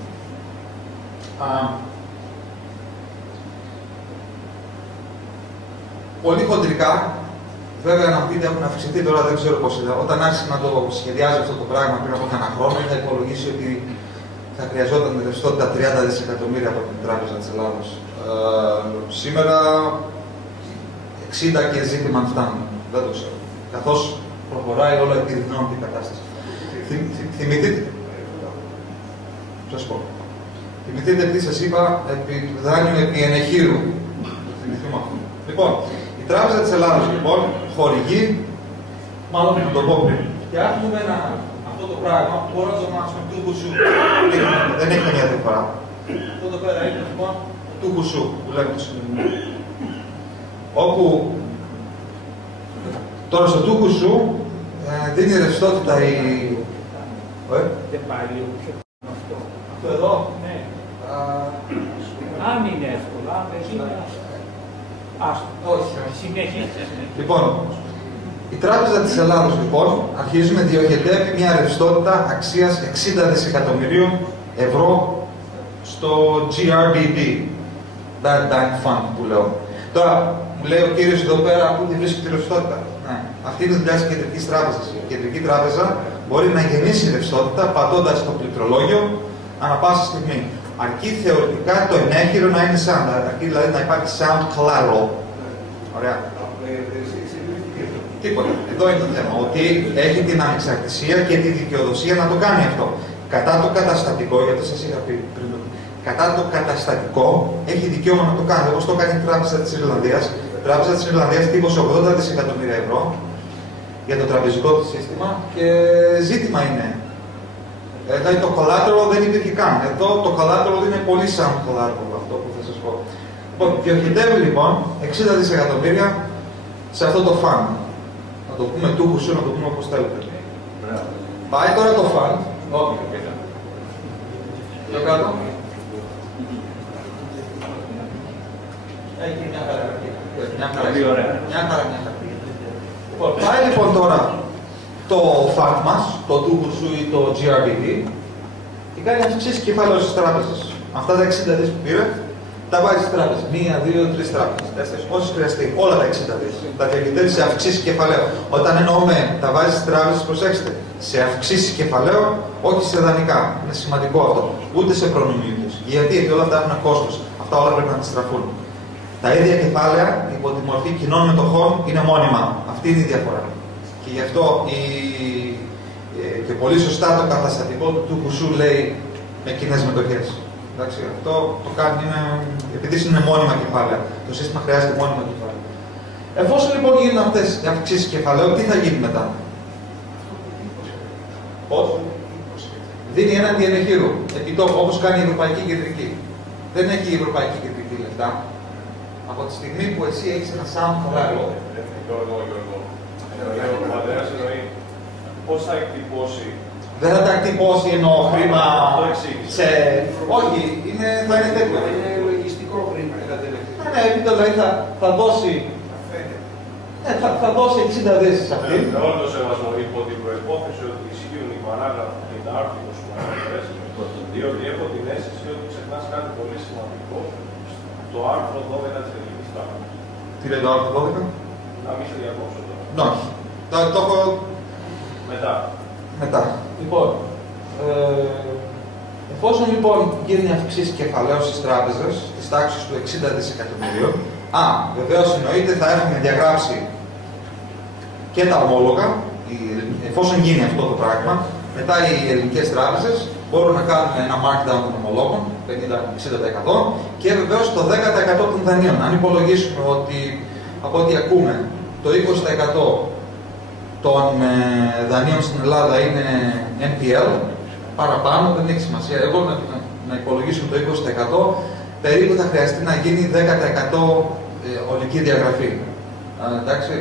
Πολύ χοντρικά, βέβαια να πείτε έχουν αυξηθεί τώρα, δεν ξέρω πώς είναι. Όταν άρχισε να το σχεδιάζει αυτό το πράγμα πριν από ένα χρόνο, είχα υπολογίσει ότι θα χρειαζόταν ρευστότητα 30 δισεκατομμύρια από την Τράπεζα της Ελλάδος. Σήμερα 60 και ζήτημα αν φτάνουν. Δεν το ξέρω. Καθώς προχωράει όλο επιδεινώνεται η κατάσταση. Θυμηθείτε. Σας πω. Θυμηθείτε τι σας είπα επί δάνειου επί ενεχείρου. Θυμηθούμε αυτό. Λοιπόν, η Τράπεζα της Ελλάδος λοιπόν χορηγεί, μάλλον να το πω πριν. Φτιάχνουμε αυτό το πράγμα που μπορούμε να το ονομάσουμε του χουσού. Δεν έχει καμία διαφορά. Αυτό εδώ πέρα είναι λοιπόν του χουσού που λέμε το σημείο. Όπου τώρα στο του χουσού δίνει ρευστότητα η. Δεν πάει λίγο πιο αυτό. Αυτό εδώ. Ναι. Αν είναι εύκολα, πες Λοιπόν, η Τράπεζα της Ελλάδος, λοιπόν, αρχίζουμε διοχετεύει μια ρευστότητα αξίας 60 δισεκατομμυρίων ευρώ στο GRBB, Bad Bank Fund που λέω. Τώρα, μου λέει ο κύριος εδώ πέρα που τη βρίσκει τη ρευστότητα. Ναι. Αυτή είναι η δουλειά της Κεντρικής Τράπεζας. Η Κεντρική Τράπεζα μπορεί να γεννήσει ρευστότητα πατώντας το πληκτρολόγιο ανά πάσα στιγμή. Αρκεί θεωρητικά το ενέχειρο να είναι sound, αρκεί δηλαδή να υπάρχει sound collateral. Ωραία. Τίποτα. Εδώ είναι το θέμα. Ότι έχει την ανεξαρτησία και τη δικαιοδοσία να το κάνει αυτό. Κατά το καταστατικό, γιατί σας είχα πει πριν, κατά το καταστατικό έχει δικαίωμα να το κάνει. Όπως το κάνει η Τράπεζα της Ιρλανδίας. Η Τράπεζα της Ιρλανδίας τύπωσε 80 δισεκατομμύρια ευρώ για το τραπεζικό της σύστημα και ζήτημα είναι. Δηλαδή το collateral δεν υπήρχε καν. Εδώ το collateral είναι πολύ sound collateral, αυτό που θα σας πω. Λοιπόν, διοχετεύει λοιπόν 60 δισεκατομμύρια σε αυτό το fund. Να το πούμε του χουσού, να το πούμε όπως θέλετε. Πάει τώρα το fund. Πιο κάτω. Έχει μια χαρά. Μια χαρά. Λοιπόν, πάει λοιπόν τώρα το fund μας, το του χουσού ή το GRBD και κάνει αυξήσεις κεφάλαιο στις τράπεζες. Αυτά τα 60 δις που πήρε, τα βάζει στις τράπεζες. 1, 2, 3 τράπεζες, 4, όσες χρειαστεί. Όλα τα 60 δις. Τα διαχειριτεύει σε αυξήσεις κεφαλαίου. Όταν εννοούμε τα βάζει στις τράπεζες, προσέξτε, σε αυξήσεις κεφαλαίου, όχι σε δανεικά. Είναι σημαντικό αυτό. Ούτε σε προνομιούχους. Γιατί όλα αυτά έχουν κόστος. Αυτά όλα πρέπει να αντιστραφούν. Τα ίδια κεφάλαια υπό τη μορφή κοινών μετοχών είναι μόνιμα. Αυτή είναι η διαφορά. Και γι' αυτό και πολύ σωστά το καταστατικό του Κουσού λέει με κοινές μετοχές. Εντάξει, αυτό το κάνει επειδή είναι μόνιμα κεφάλαια. Το σύστημα χρειάζεται μόνιμα κεφάλαια. Εφόσον λοιπόν γίνουν αυτές οι αυξήσεις κεφαλαίου, τι θα γίνει μετά? Πώς? Δίνει έναν διενεχείρο επιτόπου, όπως κάνει η Ευρωπαϊκή Κεντρική. Δεν έχει η Ευρωπαϊκή Κεντρική λεφτά. Από τη στιγμή που εσύ έχεις ένα sound collateral. Πώς θα εκτυπώσει? Δεν θα τα εκτυπώσει εννοώ χρήμα σε... Όχι, θα είναι τέτοιο. Είναι λογιστικό χρήμα. Ναι, δηλαδή θα δώσει... θα δώσει 60 δις σε αυτή. Με όλο το σεβασμό, υπό την προϋπόθεση ότι ισχύουν οι παράγραφοι και τα άρθρα που αναφέρεις, διότι έχω την αίσθηση ότι ξεχνάς κάτι πολύ σημαντικό, το άρθρο 12 της Ελληνικής Τράπεζας. Τι λέει το άρθρο 12? Να μην σε διακόψω τώρα. Όχι. Το έχω... Μετά. Λοιπόν, εφόσον λοιπόν γίνει αυξήση κεφαλαίου στις τράπεζες, της τάξης του 60 δισεκατομμυρίων, βεβαίως εννοείται θα έχουμε διαγράψει και τα ομόλογα, εφόσον γίνει αυτό το πράγμα, μετά οι ελληνικές τράπεζες μπορούν να κάνουν ένα markdown των ομολόγων, 50-60%, και βεβαίως το 10% των δανείων. Αν υπολογίσουμε ότι, από ό,τι ακούμε, το 20% των δανείων στην Ελλάδα είναι NPL, παραπάνω δεν έχει σημασία. Εγώ να υπολογίσουμε το 20%, περίπου θα χρειαστεί να γίνει 10% ολική διαγραφή. Εντάξει,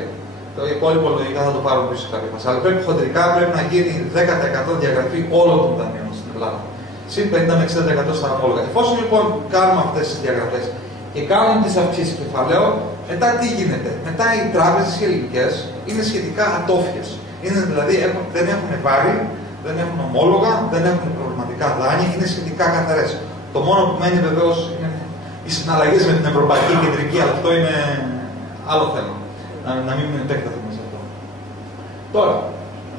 το υπόλοιπο λογικά θα το πάρω πίσω κάποια φάση. Αλλά χοντρικά πρέπει να γίνει 10% διαγραφή όλων των δανείων στην Ελλάδα. Συν 50 με 60% στα ομόλογα. Εφόσον λοιπόν κάνουμε αυτές τις διαγραφές και κάνουμε τις αυξήσεις κεφαλαίου, μετά τι γίνεται? Μετά οι τράπεζες οι ελληνικές είναι σχετικά ατόφιες. Είναι δηλαδή δεν έχουν βάρη, δεν έχουν ομόλογα, δεν έχουν προβληματικά δάνεια, είναι σχετικά καθαρές. Το μόνο που μένει βεβαίως είναι οι συναλλαγές με την Ευρωπαϊκή Κεντρική, αλλά αυτό είναι άλλο θέμα. Να μην επεκταθούμε σε αυτό. Τώρα,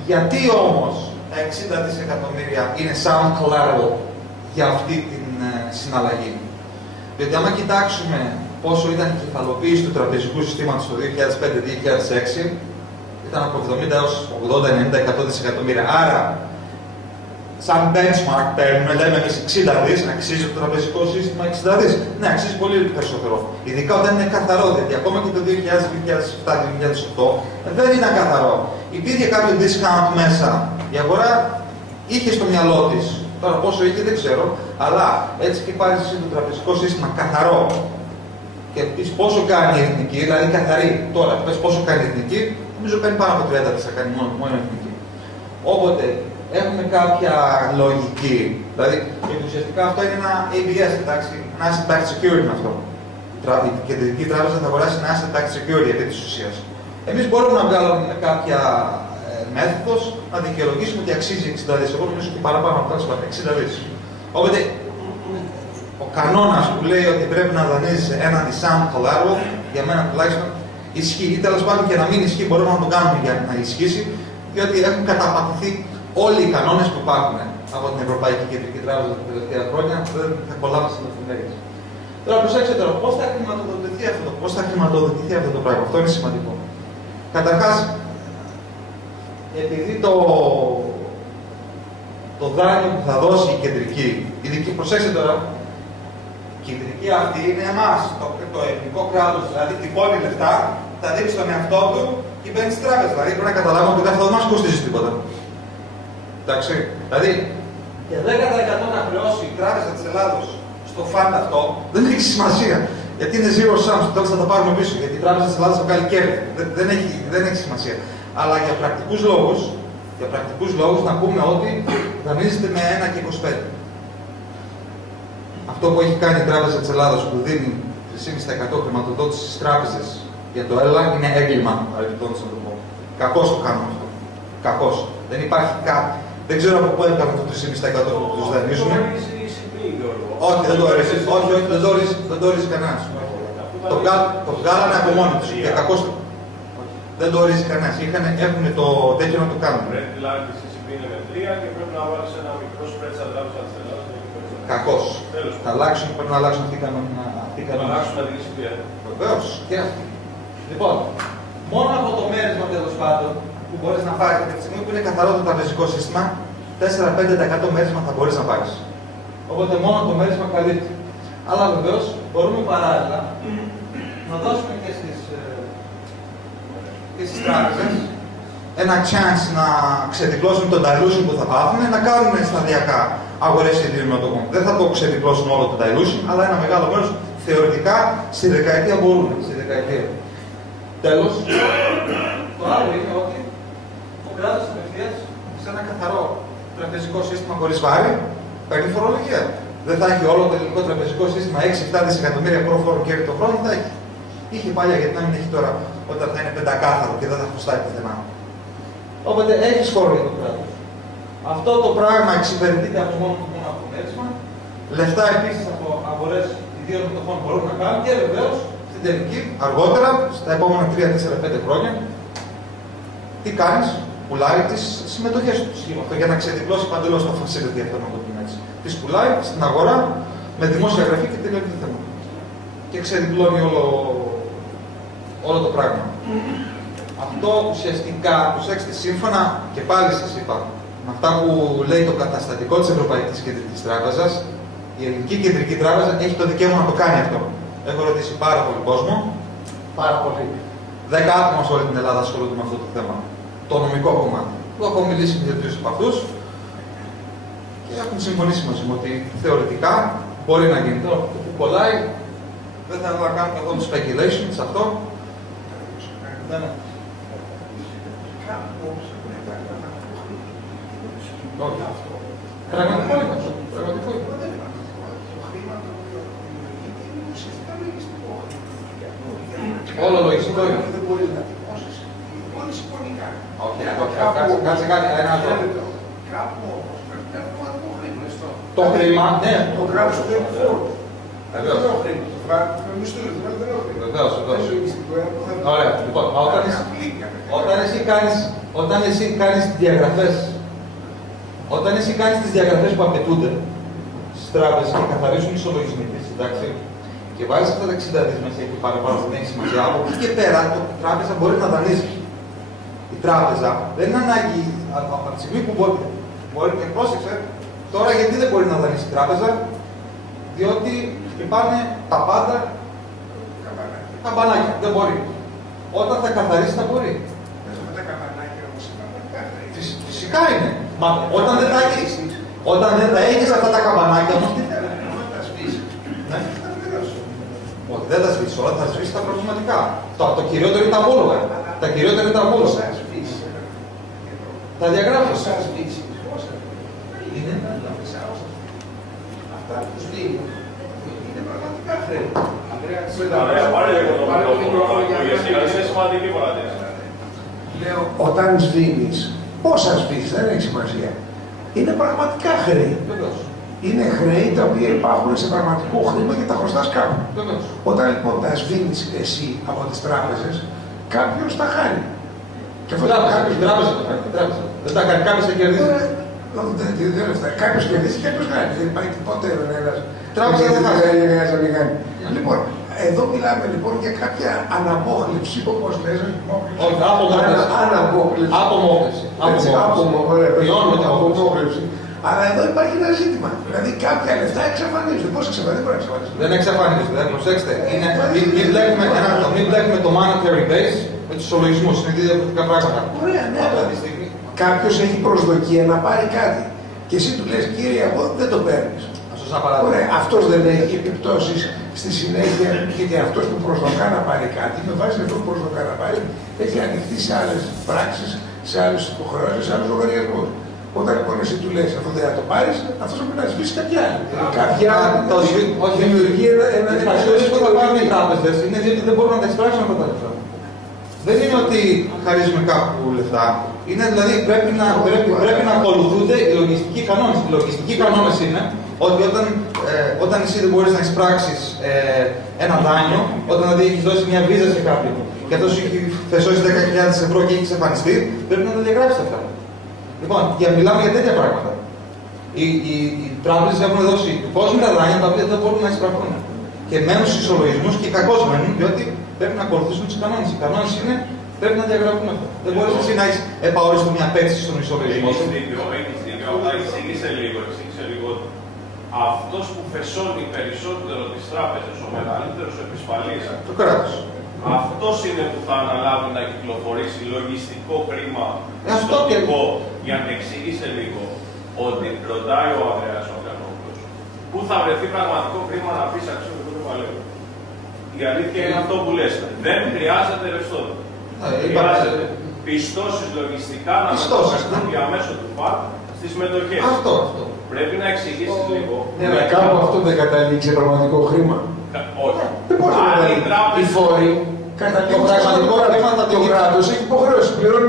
γιατί όμως τα 60 δισεκατομμύρια είναι sound collateral για αυτή την συναλλαγή? Διότι άμα κοιτάξουμε πόσο ήταν η κεφαλοποίηση του τραπεζικού συστήματος το 2005-2006, ήταν από 70 έως 80-90 δισεκατομμύρια. Άρα, σαν benchmark παίρνουμε, λέμε εμείς 60 δις, αξίζει το τραπεζικό σύστημα 60 δις. Ναι, αξίζει πολύ περισσότερο. Ειδικά όταν είναι καθαρό, γιατί ακόμα και το 2007-2008 δεν ήταν καθαρό. Υπήρχε κάποιο discount μέσα. Η αγορά είχε στο μυαλό της. Τώρα πόσο είχε δεν ξέρω, αλλά έτσι και πάρει εσύ το τραπεζικό σύστημα καθαρό και πεις πόσο κάνει η εθνική, δηλαδή καθαρή. Τώρα πες πόσο κάνει η εθνική, νομίζω κάνει πάνω από 30 δις, θα κάνει μόνο η εθνική. Όποτε έχουμε κάποια λογική, δηλαδή ουσιαστικά αυτό είναι ένα ABS, εντάξει, ένα asset-backed security είναι αυτό. Η Κεντρική Τράπεζα θα αγοράσει ένα asset-backed security επί της ουσίας. Εμείς μπορούμε να βγάλουμε κάποια μέθοδος να δικαιολογήσουμε ότι αξίζει 60 δις. Εγώ νομίζω και παραπάνω από 60 δις. Οπότε, ο κανόνας που λέει ότι πρέπει να δανείζεις έναν sound collateral, για μένα τουλάχιστον, ισχύει. Ή τέλος πάντων και να μην ισχύει, μπορούμε να το κάνουμε για να ισχύσει, διότι έχουν καταπατηθεί όλοι οι κανόνες που υπάρχουν από την Ευρωπαϊκή Κεντρική Τράπεζα τα τελευταία χρόνια. Δεν θα κολλάμε στις λεπτομέρειες. Τώρα προσέξτε τώρα, πώς θα χρηματοδοτηθεί αυτό το πράγμα. Αυτό είναι σημαντικό. Καταρχάς, επειδή το δάνειο που θα δώσει η κεντρική, προσέξτε τώρα, η κεντρική αυτή είναι εμάς, το ελληνικό κράτος, δηλαδή τυπώνει λεφτά, τα δίνει στον εαυτό του και μπαίνει στη τράπεζα. Δηλαδή πρέπει να καταλάβουμε ότι αυτό δεν μας κοστίζει τίποτα. Εντάξει, δηλαδή και 10% να χρεώσει η Τράπεζα της Ελλάδος στο φαντ αυτό δεν έχει σημασία. Γιατί είναι zero sum, στο τέλος θα τα πάρουμε πίσω. Γιατί η Τράπεζα της Ελλάδος θα βγάλει κέρδη. Δεν έχει σημασία. Αλλά για πρακτικούς λόγους να πούμε ότι δανείζεται με 1,25. Αυτό που έχει κάνει η Τράπεζα της Ελλάδος που δίνει 3,5% χρηματοδότηση στις τράπεζες για το ΕΛΑ είναι έγκλημα, παρεμπιπτόντως να το πω. Κακώς το κάνουμε αυτό. Κακώς. Δεν υπάρχει κάτι. Δεν ξέρω από πού έκαναν το 3,5% που τους δανείζουμε. Όχι, δεν το ορίζει κανένας. Το βγάλανε από μόνοι τους. Για κακώς δεν το ορίζει κανένας. Έχουν το τέτοιο να το κάνουν. Πρέπει δηλαδή η CCP είναι με 3 και πρέπει να βάλεις ένα μικρό spread στα τράπεζα της Ελλάδας. Κακώς. Θα αλλάξουν, πρέπει να αλλάξουν αυτοί οι κανόνες. Να αλλάξουν τα DCP. Βεβαίως. Και αυτοί. Λοιπόν, μόνο από το μέρισμα τέλος πάντων που μπορείς να πάρεις από τη στιγμή που είναι καθαρό το τραπεζικό σύστημα, 4-5% μέρισμα θα μπορείς να πάρεις. Οπότε μόνο το μέρισμα καλύπτει. Αλλά βεβαίως μπορούμε παράλληλα να δώσουμε και στις τράπεζες ένα chance να ξεδιπλώσουν τον dilution που θα πάθουν, να κάνουν σταδιακά αγορές ιδίων μετοχών. Δεν θα το ξεδιπλώσουν όλο το dilution, αλλά ένα μεγάλο μέρος θεωρητικά στη δεκαετία μπορούν. Τέλος, το άλλο είναι ότι το κράτος απευθείας σε ένα καθαρό τραπεζικό σύστημα χωρίς βάρη παίρνει φορολογία. Δεν θα έχει όλο το ελληνικό τραπεζικό σύστημα 6-7 δισεκατομμύρια πρόφορο κέρδη το χρόνο, θα έχει. Είχε παλιά, γιατί να μην έχει τώρα όταν θα είναι πεντακάθαρο και δεν θα χρωστάει πουθενά. Οπότε έχει χώρο για το κράτος. Αυτό το πράγμα εξυπηρετείται από μόνο από το μέρισμα. Λεφτά επίσης από αγορές ιδίων μετοχών μπορούν να κάνουν και βεβαίως στην τελική, αργότερα, στα επόμενα 3-4-5 χρόνια, τι κάνεις, πουλάει τις συμμετοχές του σχήμα. Για να ξεδιπλώσει παντελώς το facility αυτό να το πούμε έτσι. Τις πουλάει στην αγορά με δημόσια γραφή και τελειώνει το θέμα. Και ξεδιπλώνει όλο το πράγμα. Αυτό ουσιαστικά, προσέξτε, σύμφωνα και πάλι σας είπα, με αυτά που λέει το καταστατικό της Ευρωπαϊκής Κεντρικής Τράπεζας, η Ελληνική Κεντρική Τράπεζα έχει το δικαίωμα να το κάνει αυτό. Έχω ρωτήσει πάρα πολύ κόσμο, πάρα πολύ. 10 άτομα σε όλη την Ελλάδα ασχολούνται με αυτό το θέμα. Το νομικό κομμάτι. Που έχω μιλήσει με 2-3 από αυτούς και έχουν συμφωνήσει μαζί μου ότι θεωρητικά μπορεί να γίνει. Τώρα που κολλάει, δεν θα να κάνω καθόλου speculation σε αυτό. Πραγματικό είναι αυτό. Πραγματικό είναι. Όλο λογιστικό είναι. Δεν μπορεί να τυπώσεις. Όλοι συμφωνικά. Όχι, κάτσε κάτι, ένα άλλο. Κάπου όμως πρέπει να είναι πραγματικό χρήμα. Το χρήμα, ναι. Το κράτος δεν είναι φόρο. Βεβαίως. Δεν είναι χρήμα. Το κράτος με μισθού, δεν είναι χρήμα. Βεβαίως. Ωραία, λοιπόν, όταν εσύ κάνεις διαγραφές, όταν εσύ κάνεις τις διαγραφές που απαιτούνται στις τράπεζες και καθαρίζουν οι ισολογισμοί της, εντάξει, και βάζεις αυτά τα 60 δις μέσα εκεί παραπάνω, δεν έχει σημασία. Από εκεί και πέρα, η τράπεζα μπορεί να δανείζει. Η τράπεζα δεν είναι ανάγκη από τη στιγμή που μπορεί και πρόσεξε, τώρα γιατί δεν μπορεί να δανείσει η τράπεζα, διότι υπάρχουν τα πάντα καμπανάκια. Δεν μπορεί. Όταν θα καθαρίσει, θα μπορεί. Φυσικά είναι. Μα όταν δεν θα έχεις αυτά τα καμπανάκια όμως, τι θέλει. Όχι, δεν θα σβήσεις όλα, θα σβήσεις τα προβληματικά. Το κυριότερο είναι τα βόλογα. Τα κυριότερα είναι τα βόλογα. Τα διαγράφεις. Είναι αυτά που σβήνουν. Είναι πραγματικά χρέη. Ωραία, πάρε λίγο το μικρόφωνο, γιατί είναι σημαντική παρατήρηση. λέω, όταν σβήνεις, πόσα σβήνεις, δεν έχει σημασία. Είναι πραγματικά χρέη. Βεβαίως. Είναι χρέη τα οποία υπάρχουν σε πραγματικό χρήμα και τα χρωστάς κάπου. Βεβαίως. Όταν λοιπόν τα σβήνεις εσύ από τις τράπεζες, κάποιος τα χάνει. Και αυτό Η τράπεζα το κάνει. Δεν τα κάνει. Κάποιος θα κερδίσει. Κάποιος κερδίσει και κάποιος χάνει. Δεν υπάρχει ποτέ ένας. Τράπεζα δεν χάνει. Λοιπόν, εδώ μιλάμε λοιπόν για κάποια αναμόχλευση, όπως λες. Όχι, απομόχλευση. Απομόχλευση. Αλλά εδώ υπάρχει ένα ζήτημα. Δηλαδή κάποια λεφτά εξαφανίζονται. Πώς εξαφανίζονται, δεν μπορεί να εξαφανίζονται. Δεν εξαφανίζονται. Προσέξτε. Μην βλέπουμε το monetary base με τους ισολογισμούς. Είναι δύο διαφορετικά πράγματα. Ωραία, ναι. Κάποιος έχει προσδοκία να πάρει κάτι. Και εσύ του λες, κύριε, εγώ δεν το παίρνεις. Ωραία, αυτός δεν έχει επιπτώσεις στη συνέχεια, γιατί αυτός που προσδοκά να πάρει κάτι, με βάση αυτό που προσδοκά να πάρει, έχει ανοιχτεί σε άλλες πράξεις, σε άλλες υποχρεώσεις, σε άλλους λογαριασμούς. Όταν λοιπόν εσύ του λες, αυτό δεν θα το πάρεις, αυτός πρέπει να σβήσει κάποια άλλη. Κάποια άλλη δημιουργεί ένα. Οι φασιώσεις που θα πάρουν οι τράπεζες είναι διότι δεν μπορούν να τα εισπράξουν αυτά τα λεφτά. Δεν είναι ότι χαρίζουμε κάπου λεφτά. Είναι δηλαδή πρέπει να ακολουθούνται οι λογιστικοί κανόνες. Οι λογιστικοί κανόνες είναι ότι όταν εσύ δεν μπορείς να εισπράξεις ένα δάνειο, όταν δηλαδή έχεις δώσει μια βίζα σε κάποιον και αυτός έχει θεσώσει 10.000 ευρώ και έχει εξαφανιστεί, πρέπει να τα διαγράψεις αυτά. Λοιπόν, μιλάμε για τέτοια πράγματα. Οι τράπεζες έχουν δώσει του κόσμου τα δάνεια τα οποία δεν μπορούν να εισπραχθούν. Και μένουν στους ισολογισμούς και κακώς μένουν, διότι πρέπει να ακολουθήσουν τους κανόνες. Οι κανόνες είναι πρέπει να διαγραφούν αυτά. Δεν μπορείς εσύ να έχεις επαόριστο μια απέτηση στον ισολογισμό σου. Έχεις δίκιο, αλλά εξήγησε λίγο. Αυτός που φεσώνει περισσότερο τις τράπεζες, ο μεγαλύτερος επισφαλής, το κράτος. Αυτός είναι που θα αναλάβει να κυκλοφορήσει λογιστικό χρήμα για να εξηγήσει λίγο ότι ρωτάει ο Ανδρέας ο Αγγλανόπουλος πού θα βρεθεί πραγματικό χρήμα να πεις αξιολογικό κεφαλαίο. Η αλήθεια είναι αυτό που λες. Δεν χρειάζεται ρευστότητα. Χρειάζεται πιστώσεις λογιστικά να μεταφραστούν διαμέσω του ΦΑΤ στις μετοχές. Αυτό. Πρέπει να εξηγήσεις λίγο. Κάπου αυτό δεν καταλήξει σε πραγματικό χρήμα. Όχι. Οι φόροι καταλήγουν σε πραγματικό χρήμα. Το κράτος έχει υποχρέωση. Πληρώνει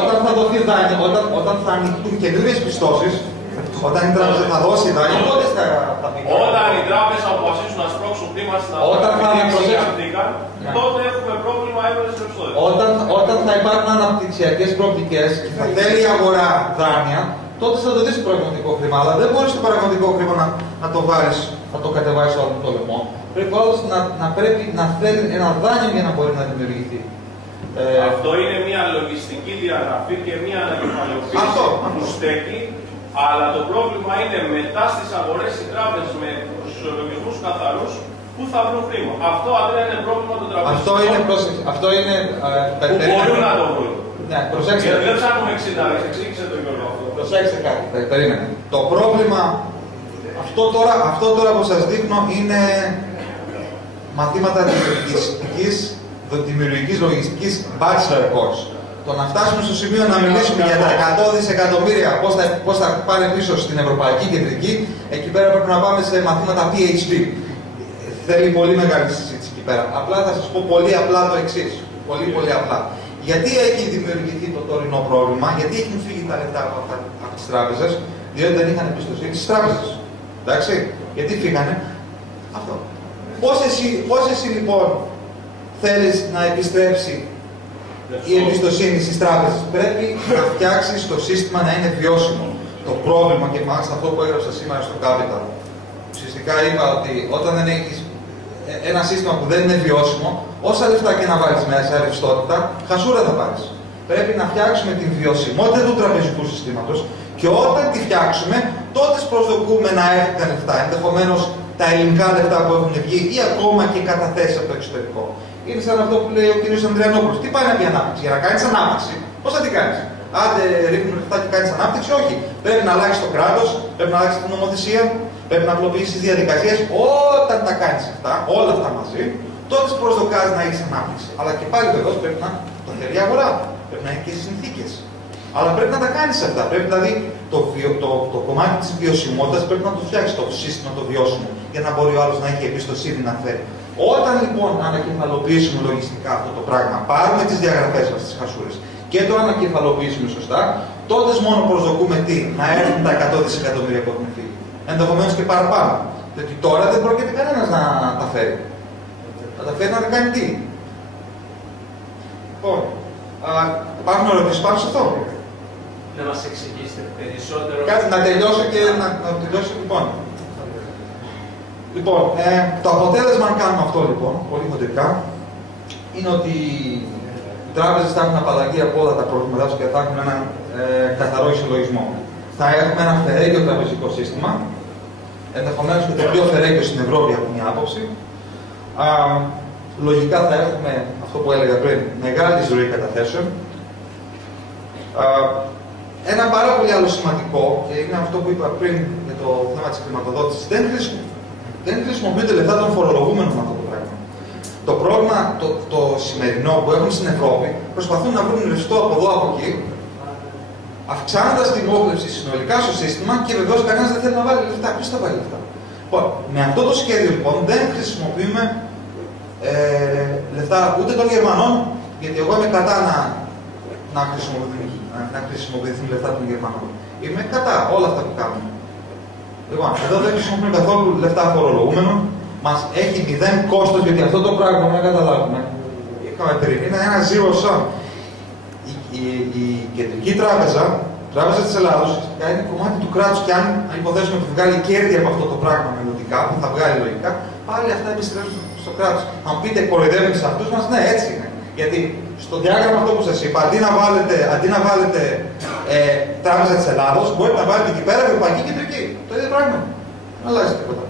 όταν θα δοθεί δάνειο, όταν θα ανοιχτούν καινούριες πιστώσεις, όταν η τράπεζα θα δώσει δάνειο, τότε θα πει. Όταν οι τράπεζες αποφασίσουν να σπρώξουν χρήμα στην αγορά, τότε έχουμε πρόβλημα έβρεσης ρευστότητας. Όταν θα υπάρχουν αναπτυξιακές προοπτικές και θα θέλει η αγορά δάνεια, τότε θα το δεις το πραγματικό χρήμα. Αλλά δεν μπορείς το πραγματικό χρήμα να το βάλεις, να το κατεβάσεις όλο το λαιμό. Πρέπει όλος πρέπει να θέλει ένα δάνειο για να μπορεί να δημιουργηθεί. Αυτό είναι μια λογιστική διαγραφή και μια ανακεφαλαιοποίηση που στέκει. Αλλά το πρόβλημα είναι μετά στις αγορές οι τράπεζες με τους ισολογισμούς καθαρούς πού θα βρουν χρήμα. Αυτό δεν είναι πρόβλημα των τραπεζών. Αυτό είναι. Που μπορούν να το βρουν. Ναι, προσέξτε. Γιατί δεν ψάχνουμε 60, εξήγησε το Γιώργο αυτό. Προσέξτε κάτι. Περίμενε. Το πρόβλημα, αυτό τώρα που σας δείχνω είναι μαθήματα δημιουργικής λογιστικής bachelor course. Το να φτάσουμε στο σημείο να μιλήσουμε για τα 100 δισεκατομμύρια, πώς θα πάνε πίσω στην Ευρωπαϊκή Κεντρική, εκεί πέρα πρέπει να πάμε σε μαθήματα PhD. Θέλει πολύ μεγάλη συζήτηση εκεί πέρα. Απλά θα σας πω πολύ απλά το εξής. Πολύ απλά. Γιατί έχει δημιουργηθεί το τωρινό πρόβλημα, γιατί έχουν φύγει τα λεφτά από τις τράπεζες, διότι δεν είχαν εμπιστοσύνη στις τράπεζες. Εντάξει, γιατί φύγανε. Αυτό. Πώς εσύ λοιπόν θέλεις να επιστρέψει η εμπιστοσύνη στις τράπεζες? Πρέπει να φτιάξεις το σύστημα να είναι βιώσιμο. Το πρόβλημα, και μάλιστα αυτό που έγραψα σήμερα στο Capital, ουσιαστικά είπα ότι όταν δεν έχεις ένα σύστημα που δεν είναι βιώσιμο, όσα λεφτά και να βάλεις μέσα ρευστότητα, χασούρα θα πάρεις. Πρέπει να φτιάξουμε την βιωσιμότητα του τραπεζικού συστήματος και όταν τη φτιάξουμε, τότε προσδοκούμε να έρθουν τα λεφτά. Ενδεχομένως τα ελληνικά λεφτά που έχουν βγει ή ακόμα και καταθέσεις από το εξωτερικό. Είναι σαν αυτό που λέει ο κ. Ανδριανόπουλος. Τι πάει να πει ανάπτυξη? Για να κάνεις ανάπτυξη, πώς θα την κάνεις? Άντε ρίχνουν λεφτά και κάνεις ανάπτυξη? Όχι. Πρέπει να αλλάξεις το κράτος, πρέπει να αλλάξεις την νομοθεσία, πρέπει να απλοποιήσεις τις διαδικασίες. Όταν τα κάνεις αυτά, όλα αυτά μαζί, τότε προσδοκάς να έχεις ανάπτυξη. Αλλά και πάλι βεβαίως πρέπει να το θέλει η αγορά. Πρέπει να έχει και συνθήκες. Αλλά πρέπει να τα κάνεις αυτά. Πρέπει δηλαδή το κομμάτι της βιωσιμότητας πρέπει να το φτιάξεις, το σύστημα το βιώσιμο, για να μπορεί ο άλλος να έχει εμπιστοσύνη να φέρει. Όταν λοιπόν ανακεφαλοποιήσουμε λογιστικά αυτό το πράγμα, πάρουμε τις διαγραφές μας, τις χασούρες, και το ανακεφαλοποιήσουμε σωστά, τότε μόνο προσδοκούμε τι, να έρθουν τα 100 δισεκατομμύρια που έχουν φύγει. Ενδεχομένως και παραπάνω. Γιατί τώρα δεν πρόκειται κανένας να τα φέρει. Θα τα φέρει να τα κάνει τι. Λοιπόν, υπάρχουν ερωτήσεις πάνω σε αυτό. Να μας εξηγήσετε περισσότερο. Κάτσε να τελειώσω και να τελειώσω λοιπόν. Λοιπόν, το αποτέλεσμα αν κάνουμε αυτό λοιπόν, πολύ χοντρικά, είναι ότι οι τράπεζες θα έχουν απαλλαγή από όλα τα προβλήματά τους και θα έχουν ένα καθαρό ισολογισμό. Θα έχουμε ένα φερέγγιο τραπεζικό σύστημα, ενδεχομένως και το πιο φερέγγιο στην Ευρώπη από μια άποψη. Λογικά θα έχουμε αυτό που έλεγα πριν, μεγάλη ροή καταθέσεων. Ένα πάρα πολύ άλλο σημαντικό, και είναι αυτό που είπα πριν για το θέμα της χρηματοδότησης, δεν χρησιμοποιούνται λεφτά των φορολογούμενων με αυτό το πράγμα. Το πρόβλημα το σημερινό που έχουν στην Ευρώπη, προσπαθούν να βρουν ρευστό από εδώ από εκεί, αυξάνοντας την μόχλευση συνολικά στο σύστημα και βεβαίως κανένας δεν θέλει να βάλει λεφτά. Ποιος θα βάλει λεφτά. Λοιπόν, με αυτό το σχέδιο λοιπόν δεν χρησιμοποιούμε λεφτά ούτε των Γερμανών, γιατί εγώ είμαι κατά να χρησιμοποιηθούν λεφτά των Γερμανών. Είμαι κατά όλα αυτά που κάνουν. Λοιπόν, εδώ δεν χρησιμοποιούμε καθόλου λεφτά φορολογούμενων. Μας έχει 0 κόστος, γιατί αυτό το πράγμα να καταλάβουμε. Είχαμε πριν, είναι ένα zero sum. Η Κεντρική Τράπεζα, η Τράπεζα της Ελλάδος, είναι κομμάτι του κράτους και αν υποθέσουμε ότι βγάλει κέρδη από αυτό το πράγμα μελλοντικά, που θα βγάλει λογικά, πάλι αυτά επιστρέφουν στο κράτος. Αν πείτε κοροϊδεύουν σε αυτούς μας, ναι, έτσι είναι. Γιατί στο διάγραμμα αυτό που σας είπα, αντί να βάλετε Τράπεζα της Ελλάδος, μπορείτε να βάλετε εκεί πέρα Ευρωπαϊκή Κεντρική. Το ίδιο πράγμα. Δεν αλλάζει τίποτα.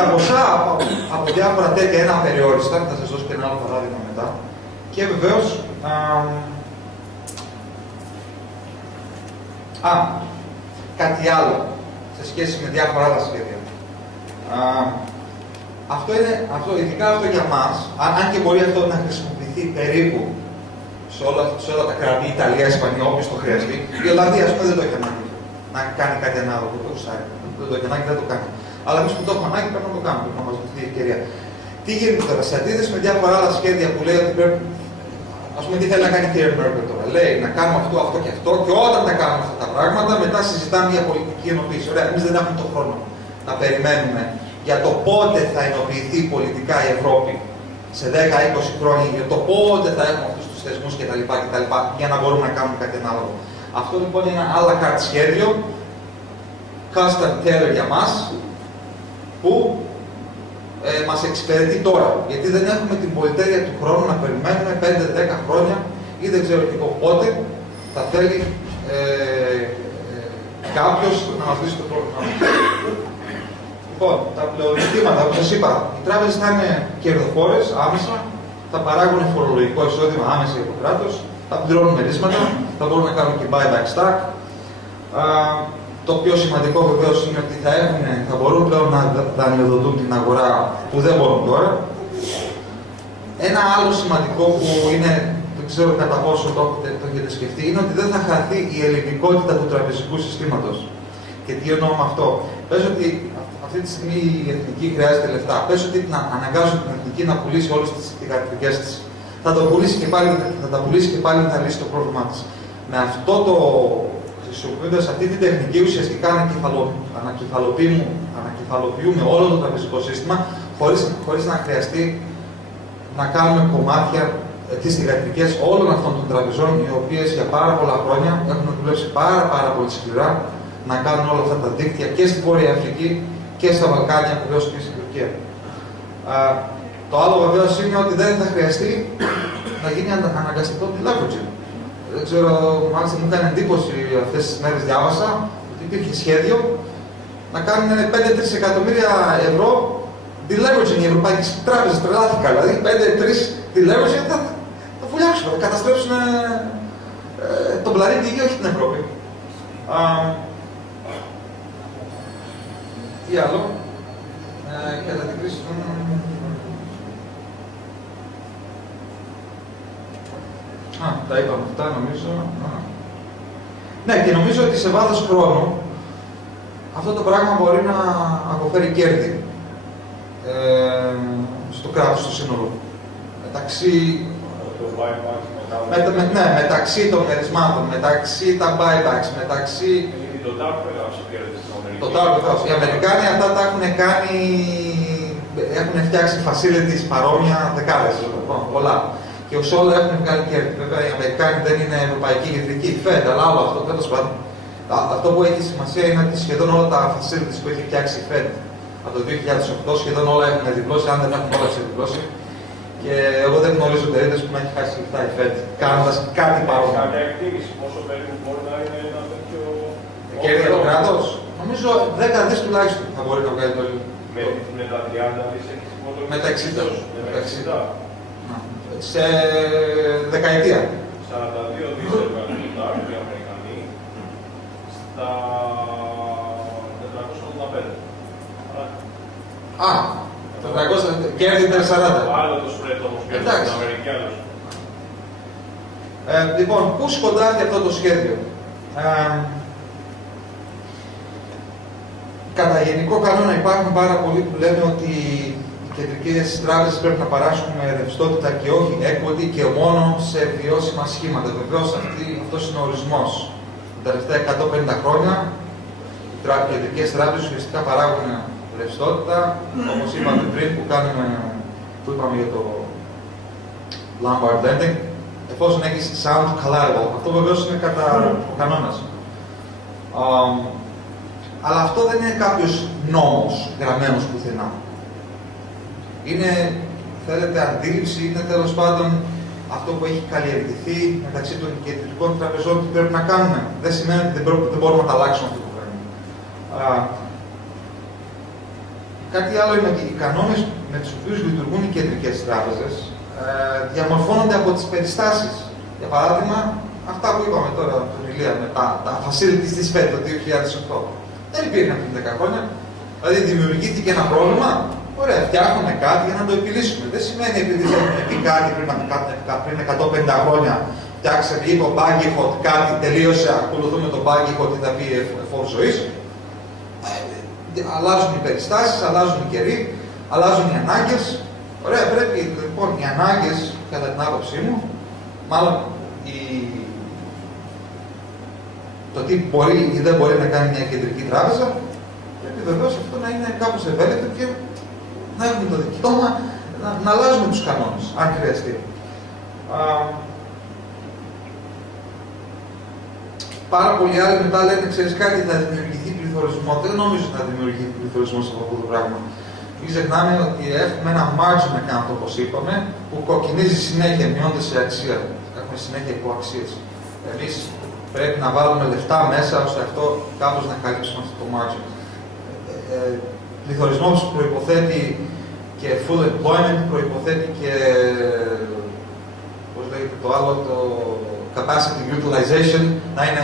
Τα ποσά από διάφορα τέτοια είναι απεριόριστα, θα σας δώσω και ένα άλλο παράδειγμα μετά. Και βεβαίως, κάτι άλλο σε σχέση με διάφορα άλλα σχέδια. Ειδικά αυτό για μας, αν και μπορεί αυτό να χρησιμοποιηθεί περίπου σε όλα τα κράτη, Ιταλία, Ισπανία, όποιος το χρειαστεί. Η Ολλανδία, ας πούμε, δεν το έχει ανάγκη να κάνει κάτι ανάλογο. Δεν το έχει ανάγκη, δεν το κάνει. Αλλά εμείς που το έχουμε ανάγκη πρέπει να το κάνουμε, πρέπει να μας δοθεί η ευκαιρία. Τι γίνεται τώρα, σε αντίθεση με διάφορα άλλα σχέδια που λέει ότι πρέπει. Ας πούμε, τι θέλει να κάνει η κυρία Μέρκελ τώρα. Λέει να κάνουμε αυτό, αυτό και αυτό, και όταν τα κάνουμε αυτά τα πράγματα, μετά συζητάμε για πολιτική ενοποίηση. Ωραία, εμείς δεν έχουμε τον χρόνο να περιμένουμε για το πότε θα ενοποιηθεί πολιτικά η Ευρώπη σε 10-20 χρόνια, για το πότε θα έχουμε αυτούς τους θεσμούς κτλ. Για να μπορούμε να κάνουμε κάτι ανάλογο. Αυτό λοιπόν είναι ένα à la carte σχέδιο, custom tailor για μας, που μας εξυπηρετεί τώρα. Γιατί δεν έχουμε την πολυτέλεια του χρόνου να περιμένουμε 5-10 χρόνια ή δεν ξέρω και πότε θα θέλει κάποιος να μας λύσει το πρόβλημα. Λοιπόν, τα πλεονεκτήματα, όπως σας είπα, οι τράπεζες θα είναι κερδοφόρες άμεσα, θα παράγουν φορολογικό εισόδημα άμεσα για το κράτος, θα πληρώνουν μερίσματα, θα μπορούν να κάνουν και buyback stock. Το πιο σημαντικό βεβαίως είναι ότι θα μπορούν πλέον να δανειοδοτούν την αγορά που δεν μπορούν τώρα. Ένα άλλο σημαντικό που είναι, δεν ξέρω κατά πόσο το έχετε σκεφτεί, είναι ότι δεν θα χαθεί η ελληνικότητα του τραπεζικού συστήματος. Και τι εννοώ με αυτό. Πες ότι αυτή τη στιγμή η εθνική χρειάζεται λεφτά. Πες ότι να αναγκάσουν την εθνική να πουλήσει όλες τις θηγατρικές της. Θα τα πουλήσει και πάλι θα λύσει το πρόβλημά της. Με αυτό το. Χρησιμοποιώντας αυτή την τεχνική, ουσιαστικά ανακεφαλοποιούμε όλο το τραπεζικό σύστημα, χωρίς να χρειαστεί να κάνουμε κομμάτια τις θηγατρικές όλων αυτών των τραπεζών, οι οποίες για πάρα πολλά χρόνια έχουν δουλέψει πάρα πολύ σκληρά να κάνουν όλα αυτά τα δίκτυα και στη Βόρεια Αφρική και στα Βαλκάνια, βεβαίως και στην Τουρκία. Το άλλο βεβαίως είναι ότι δεν θα χρειαστεί να γίνει αναγκαστικό deleveraging. Δεν ξέρω, μάλιστα μου έκανε εντύπωση αυτές τις μέρες διάβασα ότι υπήρχε σχέδιο να κάνουν 5-3 εκατομμύρια ευρώ deleveraging οι ευρωπαϊκές τράπεζες. Τρελάθηκα, δηλαδή 5-3 deleveraging θα βουλιάξουν, θα καταστρέψουν τον πλανήτη ή όχι την Ευρώπη. Τι άλλο, κατά την κρίση των. Τα είπαμε αυτά, νομίζω. Ναι, και νομίζω ότι σε βάθος χρόνου αυτό το πράγμα μπορεί να αποφέρει κέρδη. στο κράτος στο σύνολο. Μεταξύ μεταξύ των μερισμάτων, μεταξύ τα buybacks, μεταξύ... Το TARP έγραψε κέρδη στην Αμερική. Το TARP έγραψε. Οι Αμερικάνοι αυτά τα έχουν κάνει, έχουν φτιάξει facilities παρόμοια δεκάδες, πολλά. Και ως όλα έχουν κάνει κέρδη. Βέβαια οι Αμερικάνοι δεν είναι ευρωπαϊκή κεντρική, Fed, αλλά άλλο αυτό, τέλος πάντων. Αυτό που έχει σημασία είναι ότι σχεδόν όλα τα facilities που έχει φτιάξει η Fed από το 2008 σχεδόν όλα έχουν διπλώσει, αν δεν έχουν όλα ξεδιπλώσει. Και εγώ δεν γνωρίζω εταιρείες που να έχει χάσει λεφτά η Fed, κάνοντας κάτι παρόμοιο. Κάποια εκτίμηση, πόσο περίπου μπορεί να είναι ένα τέτοιο. Κέρδη για το κράτος, νομίζω 10 δις τουλάχιστον θα μπορεί να βγάλει το λίγο. Με τα 30 δις έχει υπολογίσει. Με τα 60. Με τα 60. Σε δεκαετία. 42 δις έβγαλε το TARP οι Αμερικανοί στα 485. Α, 400, κέρδη ήταν 40. Άλλο το spread όμως κέρδη στην Αμερική, άλλος. Λοιπόν, πού σκοντάφτει αυτό το σχέδιο. Κατά γενικό κανόνα υπάρχουν πάρα πολλοί που λένε ότι οι κεντρικές τράπεζες πρέπει να παράσχουν ρευστότητα και όχι equity και μόνο σε βιώσιμα σχήματα. Βεβαίως αυτός είναι ο ορισμός. Τα τελευταία 150 χρόνια οι κεντρικές τράπεζες ουσιαστικά παράγουν ρευστότητα, όπως είπαμε πριν που είπαμε για το Lombard lending, εφόσον έχεις sound collateral. Αυτό βεβαίως είναι κατά ο κανόνας. Αλλά αυτό δεν είναι κάποιος νόμος γραμμένος πουθενά. Είναι, θέλετε, αντίληψη, είναι τέλος πάντων αυτό που έχει καλλιεργηθεί μεταξύ των κεντρικών τραπεζών που πρέπει να κάνουμε. Δεν σημαίνει ότι δεν μπορούμε να τα αλλάξουμε αυτό το πράγμα. Κάτι άλλο είναι ότι οι κανόνες με τους οποίους λειτουργούν οι κεντρικές τράπεζες διαμορφώνονται από τις περιστάσεις. Για παράδειγμα, αυτά που είπαμε τώρα από την Ηλία με τα facilities της Fed το 2008. Δεν υπήρχαν πριν 10 χρόνια. Δηλαδή, δημιουργήθηκε ένα πρόβλημα. Ωραία, φτιάχνουμε κάτι για να το επιλύσουμε. Δεν σημαίνει επειδή έχουμε πει κάτι πριν 150 χρόνια, φτιάξαμε, είπε ο Bankifot κάτι, τελείωσε, ακολουθούμε τον Bankifot τι θα πει εφόσον ζωής. Αλλάζουν οι περιστάσεις, αλλάζουν οι καιροί, αλλάζουν οι ανάγκες. Ωραία, πρέπει λοιπόν οι ανάγκες, κατά την άποψή μου, μάλλον το τι μπορεί ή δεν μπορεί να κάνει μια κεντρική τράπεζα, πρέπει βεβαίως αυτό να είναι κάπως ευέλικτο και να έχουμε το δικαίωμα να αλλάζουμε τους κανόνες, αν χρειαστεί. Πάρα πολλοί άλλοι μετά λένε, ξέρεις κάτι, θα δημιουργηθεί πληθωρισμό. Δεν νομίζω να δημιουργηθεί πληθωρισμό από αυτό το πράγμα. Μην ξεχνάμε ότι έχουμε ένα margin account, όπως είπαμε, που κοκκινίζει συνέχεια, μειώνεται σε αξία. Έχουμε συνέχεια υποαξίες. Εμείς πρέπει να βάλουμε λεφτά μέσα ώστε αυτό κάπως να καλύψουμε αυτό το margin. Πληθωρισμός προϋποθέτει και full employment, προϋποθέτει και, πώς λέγεται το άλλο, το capacity utilization να είναι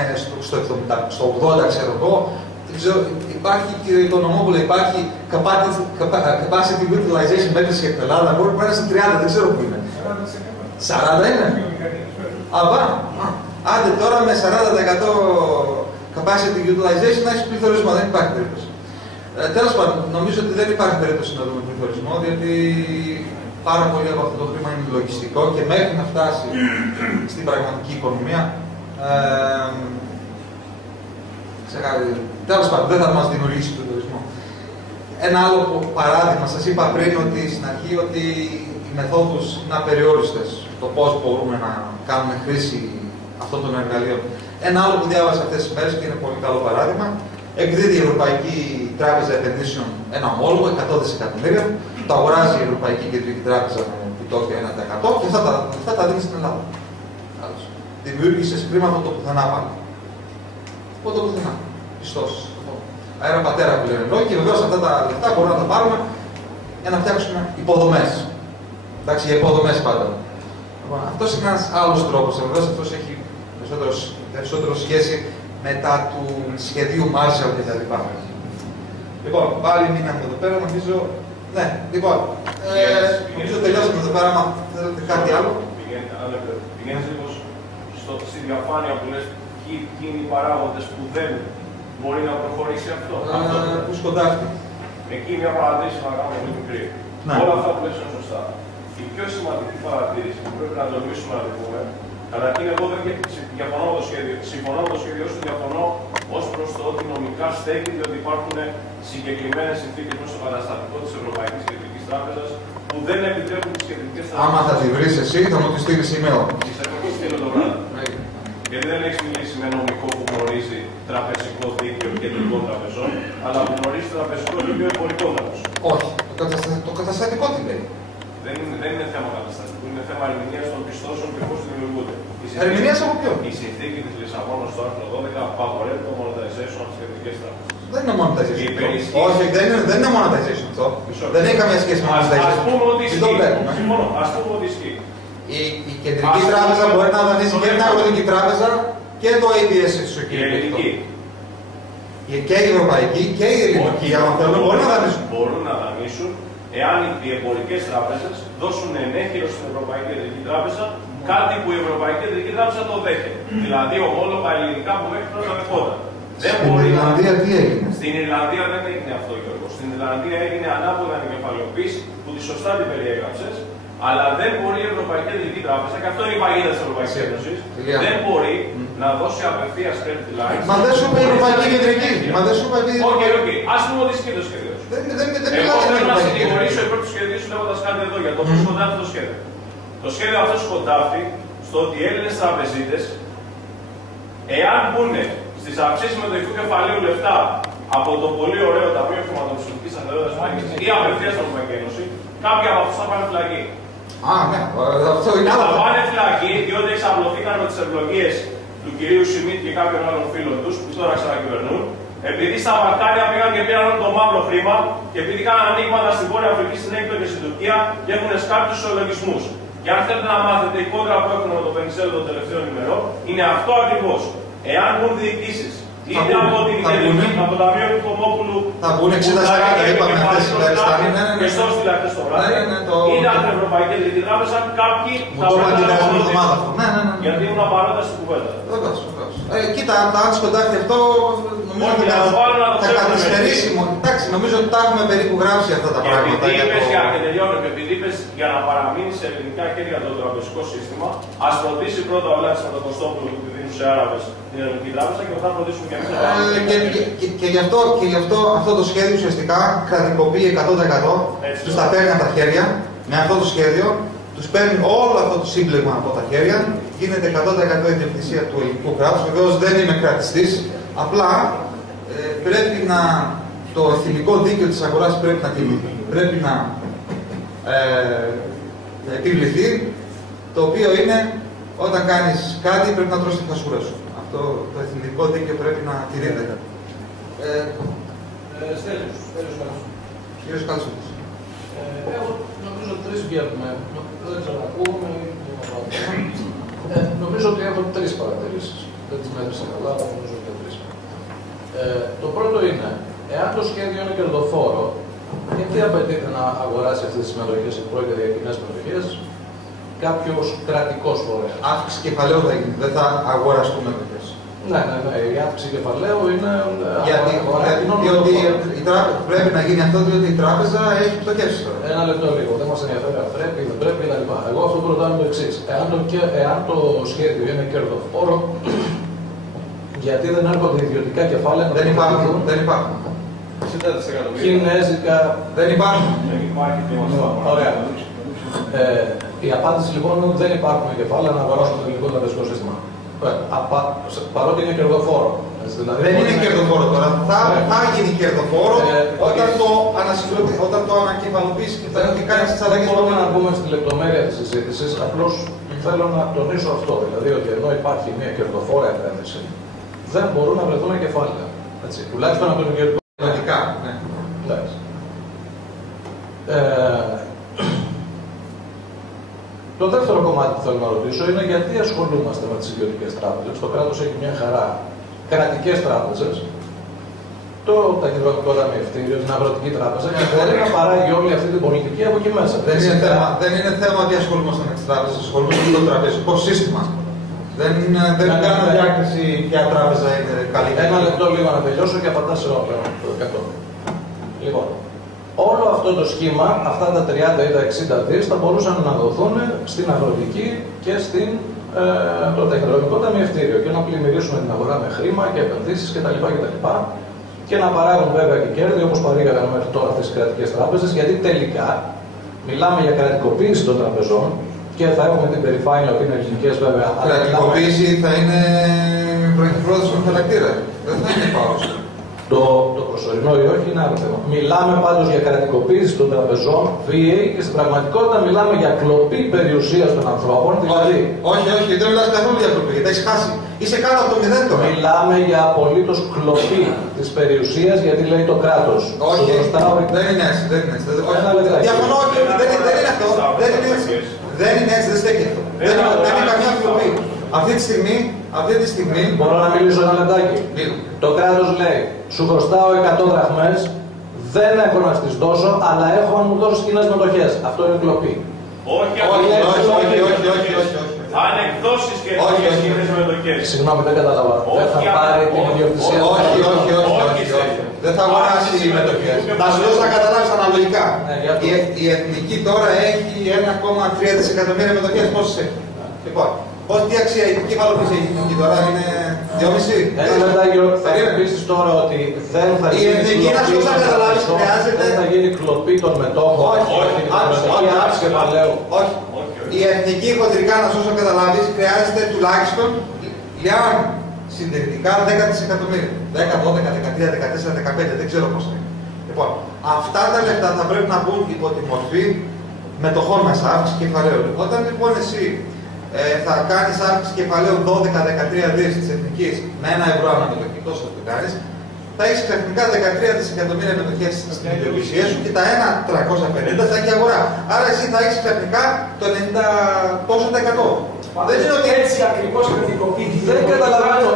στο 80, ξέρω εγώ. Δεν ξέρω, υπάρχει, κύριε Οικονομόπουλε, υπάρχει capacity utilization μέτρηση για την Ελλάδα, μπορεί να είναι στα 30, δεν ξέρω πού είναι. 40 είναι. Άντε τώρα με 40% capacity utilization να έχει πληθωρισμό, δεν υπάρχει περίπτωση. Τέλος πάντων, νομίζω ότι δεν υπάρχει περίπτωση να δούμε πληθωρισμό, διότι πάρα πολύ από αυτό το χρήμα είναι λογιστικό και μέχρι να φτάσει στην πραγματική οικονομία, τέλος πάντων, δεν θα μας δημιουργήσει πληθωρισμό. Ένα άλλο παράδειγμα, σας είπα πριν ότι στην αρχή ότι οι μεθόδους είναι απεριόριστες, το πώς μπορούμε να κάνουμε χρήση αυτών των εργαλείων. Ένα άλλο που διάβασα αυτές τις μέρες και είναι πολύ καλό παράδειγμα, εκδίδει η Ευρωπαϊκή Τράπεζα Επενδύσεων ένα ομόλογο 100 δισεκατομμύρια, το αγοράζει η Ευρωπαϊκή Κεντρική Τράπεζα με επιτόκια 1% και αυτά τα δίνει στην Ελλάδα. Δημιούργησε χρήμα από το πουθενά πάλι. Από το πουθενά. Πιστώσεις. Αέρα πατέρα που λένε εδώ και βεβαίως αυτά τα λεφτά μπορούμε να τα πάρουμε για να φτιάξουμε υποδομές. Εντάξει, για υποδομές πάντα. Αυτό είναι ένας άλλος τρόπος. Βεβαίως αυτός έχει περισσότερο σχέση μετά του σχεδίου Marshall κτλ. Λοιπόν, πάλι μείναμε εδώ πέρα, νομίζω. Ναι, λοιπόν. Νομίζω τελειώσαμε εδώ πέρα. Αν θέλετε κάτι άλλο. Πηγαίνεις λίγο στη διαφάνεια που λες ποιοι είναι οι παράγοντες που δεν μπορεί να προχωρήσει αυτό. Πού σκοντάφτει. Εκεί μια παρατήρηση να κάνω πολύ μικρή. Ναι. Όλα αυτά που λες είναι σωστά. Η πιο σημαντική παρατήρηση που πρέπει να τολμήσουμε να τη πούμε, καταρχήν εγώ δεν διαφωνώ με το σχέδιο. Συμφωνώ με το σχέδιο, όσο διαφωνώ ως προς το ότι νομικά στέκει ότι υπάρχουν συγκεκριμένες συνθήκες μέσα στο καταστατικό της Ευρωπαϊκής Κεντρικής Τράπεζας που δεν επιτρέπουν τις κεντρικές τράπεζες. Άμα θα τη βρεις εσύ, θα μου τη στείλεις email. Πιστεύω ότι στείλω το βράδυ. Γιατί δεν έχει μιλήσει με νομικό που γνωρίζει τραπεζικό δίκαιο κεντρικών τραπεζών, αλλά που γνωρίζει τραπεζικό δίκαιο εμπορικών τραπεζών. Όχι. Το καταστατικό τι λέει. Δεν είναι θέμα καταστατικού, είναι θέμα ερμηνείας των πιστώσεων και πώς δημιουργούνται. Ερμηνείας από ποιον? Η συνθήκη της Λισαβόνας στο άρθρο 12 απαγορεύει το monetization από τις κεντρικές τράπεζες. Δεν είναι monetization. Όχι, δεν είναι monetization αυτό. Δεν έχει καμία σχέση με monetization. Ας πούμε ότι ισχύει. Συμφωνώ. Ας πούμε ότι ισχύει. Η κεντρική τράπεζα μπορεί να δανείσει και την αγροτική τράπεζα και το ABS Η ελληνική. Και η ευρωπαϊκή και η ελληνική, αν θέλουν, μπορούν να δανείσουν. Μπορούν να δανείσουν εάν οι εμπορικές τράπεζες δώσουν ενέχειρο στην Ευρωπαϊκή Κεντρική Τράπεζα, κάτι που η Ευρωπαϊκή Κεντρική Τράπεζα το δέχεται. Δηλαδή ομόλογα ελληνικά που μέχρι τώρα δεχόταν. Στην Ιρλανδία τι έγινε? Στην Ιρλανδία δεν έγινε αυτό, Γιώργο. Στην Ιρλανδία έγινε ανάποδα ανακεφαλαιοποίηση που τη σωστά την περιέγραψες. Αλλά δεν μπορεί η Ευρωπαϊκή Κεντρική Τράπεζα, και αυτό είναι η παγίδα της Ευρωπαϊκής Ένωσης, δεν μπορεί να δώσει απευθείας credit lines. Μα δεν σου είπε η Ευρωπαϊκή Κεντρική. Μα δεν σου είπε η Όχι, όχι. Ας πούμε ότι ισχύει το σχέδιο σου. Εγώ θέλω να συνηγορήσω υπέρ του σχεδίου σου λέγοντας κάτι εδώ για το πώς σκοντάφτει το σχέδιο. Το σχέδιο αυτό σκοντάφτει στο ότι οι Έλληνες τραπεζίτες, εάν μπουν στις αυξήσεις μετοχικού κεφαλαίου λεφτά από το πολύ ωραίο Ταμείο Χρηματοπιστωτικής Σταθερότητας ή απευθείας στην Ευρωπαϊκή Ένωση, κάποιοι από αυτούς θα πάνε φυλακή. Α, ναι, αυτό είναι άλλο. Θα πάνε φυλακή διότι εξαπλωθήκαν με τις ευλογίες του κυρίου Σιμίτ και κάποιων άλλων φίλων τους που τώρα ξανακυβερνούν, επειδή στα βαρτάρια πήγαν και πήραν όλο το μαύρο χρήμα και επειδή κάναν ανοίγματα στην Βόρεια Αφρική, στην Αίγυπτο και στην Τουρκία και έχουν σκάψει τους ισολογισμούς. Και αν θέλετε να μάθετε η κόντρα που έχουν με το Βενιζέλο των τελευταίων ημερών, είναι αυτό ακριβώς. Εάν μπουν διοικήσεις είτε από την Κεντρική, από το Ταμείο του Κομόπουλου, θα μπουν 60%, είπαμε χθες οι Πακιστάνοι. Και στο στυλακτέ στο βράδυ, είτε από την Ευρωπαϊκή Κεντρική Τράπεζα, κάποιοι θα πρέπει να απολογηθούν. Γιατί ήμουν παρόντα στην κουβέντα. Κοίτα, αν σκοντάφτει αυτό, νομίζω ότι θα καθυστερήσει. Εντάξει, νομίζω ότι τα έχουμε περίπου γράψει αυτά τα πράγματα. Επειδή είπες για να παραμείνει σε ελληνικά χέρια το τραπεζικό σύστημα, ας φροντίσει πρώτα ο Λάτσης με τον Κωστόπουλο που τη δίνουν σε Άραβες την Ελληνική Τράπεζα και μετά φροντίσουμε και εμείς να παραμείνουμε. Και γι' αυτό το σχέδιο ουσιαστικά κρατικοποιεί 100%. Τους τα παίρνει από τα χέρια με αυτό το σχέδιο. Τους παίρνει όλο αυτό το σύμπλεγμα από τα χέρια, γίνεται 100% η ιδιοκτησία του ελληνικού κράτους. Βεβαίως δεν είμαι κρατιστής, απλά πρέπει να το εθνικό δίκαιο της αγοράς πρέπει να επιβληθεί, το οποίο είναι όταν κάνεις κάτι πρέπει να τρως τη χασούρα σου. Αυτό το εθνικό δίκαιο πρέπει να τηρείται. Κύριος Καλσούτης. Εγώ νομίζω τρεις βγαίνουμε. Δεν ξέρω, ακούγομαι. Νομίζω ότι έχω τρεις παρατηρήσεις. Δεν τις μέτρησα καλά, αλλά νομίζω ότι τρεις. Το πρώτο είναι, εάν το σχέδιο είναι κερδοφόρο, γιατί απαιτείται να αγοράσει αυτές τις συμμετοχές, οι πρόκειται για κοινές συμμετοχές, κάποιος κρατικός φορέας. Αύξηση κεφαλαίου θα γίνει, δεν θα αγοραστούν μετοχές. Ναι, η αύξηση κεφαλαίου είναι. Διότι πρέπει να γίνει αυτό, διότι η τράπεζα έχει πτωχεύσει τώρα. Ένα λεπτό λίγο. Δεν μας ενδιαφέρει αν πρέπει, δεν πρέπει κτλ. Εγώ αυτό που ρωτάω είναι το εξής. Εάν το σχέδιο είναι κερδοφόρο, γιατί δεν έρχονται ιδιωτικά κεφάλαια να Δεν υπάρχουν. Κινέζικα. Δεν υπάρχουν. Ωραία. Η απάντηση λοιπόν είναι ότι δεν υπάρχουν κεφάλαια να αγοράσουν το ελληνικό τραπεζικό σύστημα. Παρότι είναι κερδοφόρο. Δηλαδή, δεν είναι κερδοφόρο τώρα. Θα γίνει κερδοφόρο όταν το ανακεφαλοποιήσει και θα κάνει τι αλλαγέ. Δεν μπορούμε να μπούμε στη λεπτομέρεια τη συζήτηση. Απλώς θέλω να τονίσω αυτό. Δηλαδή ότι ενώ υπάρχει μια κερδοφόρα επένδυση, δεν μπορούν να βρεθούν κεφάλαια. Τουλάχιστον από τον ιδιωτικό. Ναι. Το δεύτερο κομμάτι που θέλω να ρωτήσω είναι γιατί ασχολούμαστε με τις ιδιωτικές τράπεζες. Το κράτος έχει μια χαρά κρατικές τράπεζες, το ταχυδρομικό ταμιευτήριο, την αγροτική τράπεζα, και μπορεί να παράγει όλη αυτή την πολιτική από εκεί μέσα. Δεν είναι θέμα ότι ασχολούμαστε με τις τράπεζες, ασχολούμαστε με το τραπεζικό σύστημα. Δεν κάνω διάκριση ποια τράπεζα είναι καλή. Ένα λεπτό λίγο να τελειώσω και απαντά σε όλα. Λοιπόν, Όλο αυτό το σχήμα, αυτά τα 30 ή τα 60 δις, θα μπορούσαν να δοθούν στην αγροτική και το τεχνολογικό ταμιευτήριο και να πλημμυρίσουμε την αγορά με χρήμα και επενδύσεις κτλ. Και να παράγουν βέβαια και κέρδη όπως παρήγαγαν μέχρι τώρα αυτές οι κρατικές τράπεζες, γιατί τελικά μιλάμε για κρατικοποίηση των τραπεζών και θα έχουμε την περηφάνεια ότι είναι ελληνικές βέβαια. Κρατικοποίηση θα είναι βραχυπρόθεσμο χαρακτήρα. Δεν θα είναι πάωση. Το προσωρινό ή όχι είναι άλλο θέμα. Μιλάμε πάντως για κρατικοποίηση των τραπεζών, βίαιη, και στην πραγματικότητα μιλάμε για κλοπή περιουσίας των ανθρώπων. Δηλαδή... Όχι, δεν μιλάς καθόλου για κλοπή, γιατί έχεις χάσει. Είσαι κάτω από το 0 τώρα. Μιλάμε για απολύτως κλοπή της περιουσίας, γιατί λέει το κράτος. Όχι, δεν είναι έτσι. Διαφωνώ, όχι, δεν είναι αυτό. Δεν είναι έτσι, δεν στέκει αυτό. Δεν είναι καμιά κλοπή. Αυτή τη στιγμή... Μπορώ να μιλήσω ένα λεπτάκι. Το κράτος λέει, σου χρωστάω 100 δραχμές, δεν έχω να στις δώσω, αλλά έχω να μου δώσεις κοινές μετοχές. Αυτό είναι κλοπή. Όχι. Αν εκδώσεις και κοινές μετοχές. Συγγνώμη, δεν κατάλαβα. Δεν θα πάρει την ιδιοκτησία. Όχι. Δεν θα αγοράσει οι μετοχές. Θα σου δώσω να καταλάβεις αναλογικά. Η Εθνική τώρα έχει 1,3 δισεκατομμύρια μετοχές. Πόσες έχει? Λοιπόν, τι αξία η Εθνική Βαλοπής έχει τώρα, είναι 2,5. Ένα λεπτάκι, θα πείσεις τώρα ότι δεν θα γίνει. Η Εθνική, να σου δώσω να καταλάβεις, χρειάζεται. Δεν θα γίνει κλοπή των μετόχων. Όχι. Η Εθνική, χοντρικά, να σου δώσω να καταλάβεις, χρειάζεται τουλάχιστον λιάν συντηρητικά 10 δισεκατομμύρια. 10, 12, 13, 14, 15, δεν ξέρω πώς είναι. Λοιπόν, αυτά τα λεφτά θα πρέπει να μπουν υπό τη μορφή μετοχών μέσα, αύξηση κεφαλαίου. Όταν λοιπόν εσύ θα κάνεις αύξηση κεφαλαίου 12-13 δις της Εθνικής με 1 ευρώ αναμετοχή, τόσο θα το κάνεις, θα έχεις ξαφνικά 13 δισεκατομμύρια μετοχές στην ιδιοκτησία σου και τα 1.350 θα έχει αγορά. Άρα εσύ θα έχεις ξαφνικά το 90%. Δεν είναι ότι έτσι ακριβώς κρατικοποιείται. Δεν καταλαβαίνω.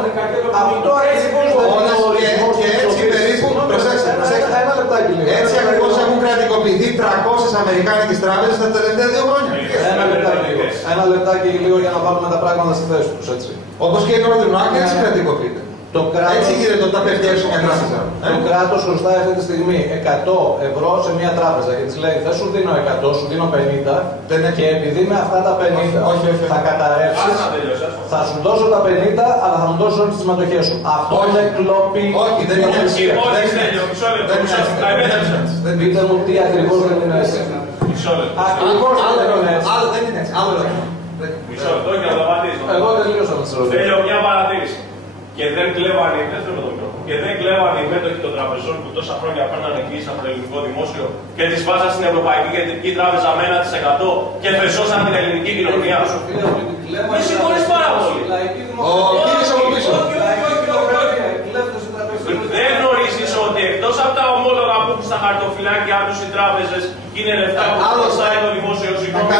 Αυτό ακριβώς και έτσι περίπου. Προσέξτε. Ένα λεπτάκι λίγο. Έτσι ακριβώς έχουν κρατικοποιηθεί 300 αμερικάνικες τράπεζες τα τελευταία 2 χρόνια. Ένα λεπτάκι λίγο για να βάλουμε τα πράγματα στη θέση τους, έτσι. Όπως και η Northern Rock έτσι κρατικοποιείται. Έτσι γίνεται όταν πέφτει έξω μια τράπεζα. Το κράτος χρωστάει αυτή τη στιγμή 100 ευρώ σε μια τράπεζα και της λέει: δεν σου δίνω 100, σου δίνω 50. Και επειδή με αυτά τα 50 θα καταρρεύσεις, θα σου δώσω τα 50, αλλά θα μου δώσω όλες τις μετοχές σου. Αυτό είναι κλοπή. Όχι, δεν είναι έτσι. Πείτε μου τι ακριβώς δεν είναι έτσι. Ακριβώς δεν είναι έτσι. Άλλο δεν είναι έτσι. Μισό λεπτό για να απαντήσω. Εγώ τελείωσα με τις ερωτήσεις. Θέλω μια παρατήρηση. Και δεν κλέβανε οι μέτοχοι των τραπεζών που τόσα χρόνια παίρνανε εγγύηση από το ελληνικό δημόσιο και τις βάζαν στην Ευρωπαϊκή Κεντρική Τράπεζα με 1% και φεσώσαν την ελληνική κοινωνία. Με συγχωρείς πάρα πολύ. Δεν γνωρίζεις ότι εκτός από τα ομόλογα που έχουν στα χαρτοφυλάκια τους οι τράπεζες και είναι λεφτά που χρωστάει το δημόσιο συγγνώμη,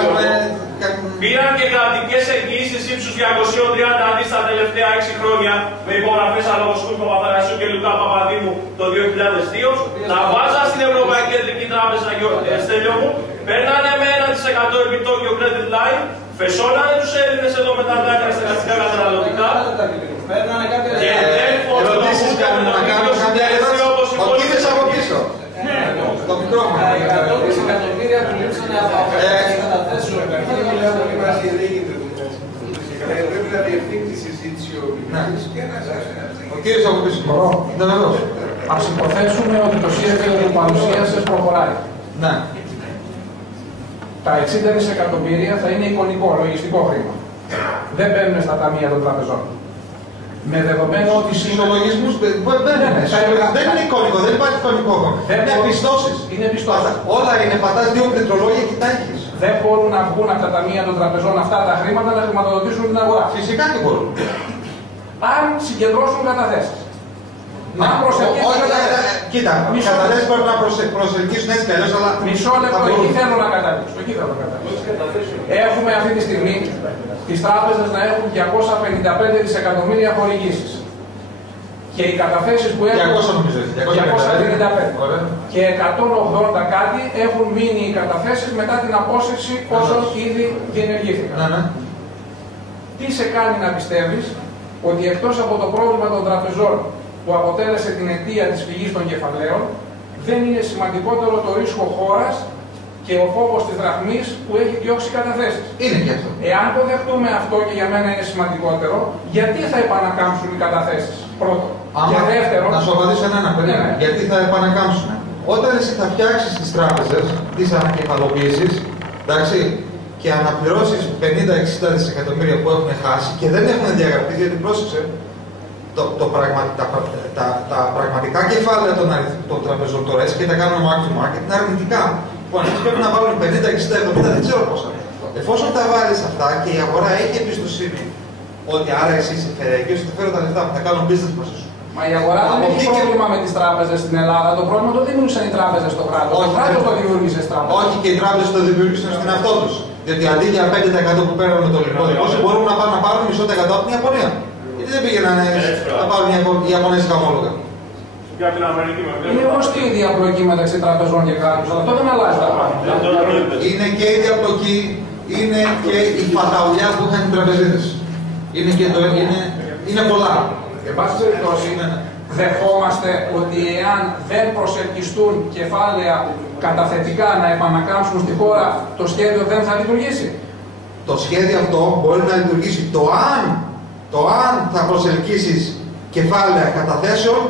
πήραν και κρατικές εγγυήσεις ύψους 230 δις τα τελευταία 6 χρόνια με υπογραφές Αλογοσκούς, Παπαθανασίου και Λουκά Παπαδήμου το 2002. Τα βάζαν στην Ευρωπαϊκή Κεντρική Τράπεζα, Στέλιο μου, παίρνανε με 1% επιτόκιο credit line, φεσώνανε τους Έλληνες εδώ με τα δάκρυα στα κρατικά καταναλωτικά και δεν φορολογούσαν τον ίδιο συντέλεση όπως οι πολίτες από πίσω. Το μικρόφωνο. Εκατομμύρια που λείψανε από αυτές τις καταθέσεις. Πρέπει να διευθύνει τη συζήτηση ο Λιβάνης και ο κύριος από πίσω. Ας υποθέσουμε ότι το σχέδιο που παρουσίασες προχωράει. Ναι. Τα 60 δισεκατομμύρια θα είναι εικονικό, λογιστικό χρήμα. Δεν μπαίνουν στα ταμεία των τραπεζών. Με δεδομένο ότι συλλογισμούς δεν είναι εικονικό, δεν υπάρχει εικονικό. Είναι πιστώσεις. Είναι πιστώσεις. Όλα είναι, πατάς 2 πληκτρολόγια και τα έχεις. Δεν μπορούν να βγουν από τα ταμεία των τραπεζών αυτά τα χρήματα να χρηματοδοτήσουν την αγορά. Φυσικά και μπορούν. Αν συγκεντρώσουν καταθέσεις. Αν προσελκύσουν καταθέσεις. Κοίτα, οι καταθέσεις πρέπει να προσελκύσουν έτσι κι αλλιώς, αλλά. Μισό λεπτό, εκεί θέλω να καταλήξω. Έχουμε αυτή τη στιγμή τις τράπεζες να έχουν 255 δισεκατομμύρια χορηγήσεις. Και οι καταθέσεις που έχουν 255 και 180 κάτι έχουν μείνει οι καταθέσεις μετά την απόσυρση όσων ήδη διενεργήθηκαν. Τι σε κάνει να πιστεύεις ότι εκτός από το πρόβλημα των τραπεζών που αποτέλεσε την αιτία της φυγής των κεφαλαίων, δεν είναι σημαντικότερο το ρίσκο χώρας και ο φόβος της δραχμής που έχει διώξει καταθέσεις. Είναι και αυτό. Εάν το δεχτούμε αυτό και για μένα είναι σημαντικότερο, γιατί θα επανακάμψουν οι καταθέσεις, πρώτον. Και δεύτερον. Να σου απαντήσω ένα παιδί. Γιατί θα επανακάμψουν. Όταν εσύ θα φτιάξεις τις τράπεζες της ανακεφαλοποίησης, εντάξει, και αναπληρώσεις 50-60 δισεκατομμύρια που έχουν χάσει και δεν έχουν διαγραφεί, γιατί πρόσεξε, τα πραγματικά κεφάλαια των τραπεζών τώρα, έτσι και τα κάνουν mark to market, είναι αρνητικά. Που αν πρέπει να βάλουν 50, 60, 70, δεν ξέρω πόσα. Εφόσον τα βάλεις αυτά και η αγορά έχει εμπιστοσύνη ότι άρα εσύ είσαι φερέγγιος, θα φέρω τα λεφτά μου, θα κάνω business μαζί σου. Μα η αγορά δεν έχει πρόβλημα με τις τράπεζες στην Ελλάδα. Το πρόβλημα το δημιούργησαν οι τράπεζες στο κράτος. Το κράτος το δημιούργησε στις τράπεζες. Όχι, και οι τράπεζες το δημιούργησαν στην εαυτό τους. Διότι αντί για 5% που παίρνουν το ελληνικό δημόσιο, μπορούν να πάρουν μισό τα εκατό από την Ιαπωνία. Γιατί δεν πήγαιναν να πάρουν οι Ιαπωνέζικα ομόλογα. Είναι γνωστή η διαπλοκή μεταξύ τραπεζών και κράτους, αλλά αυτό δεν αλλάζει τα πράγματα. Είναι και η διαπλοκή, είναι και η φαταουλιά που είχαν οι τραπεζίτες. Είναι πολλά. Εν πάση περιπτώσει, δεχόμαστε ότι εάν δεν προσελκυστούν κεφάλαια καταθετικά να επανακάμψουν στη χώρα, το σχέδιο δεν θα λειτουργήσει. Το σχέδιο αυτό μπορεί να λειτουργήσει. Το αν θα προσελκύσεις κεφάλαια καταθέσεων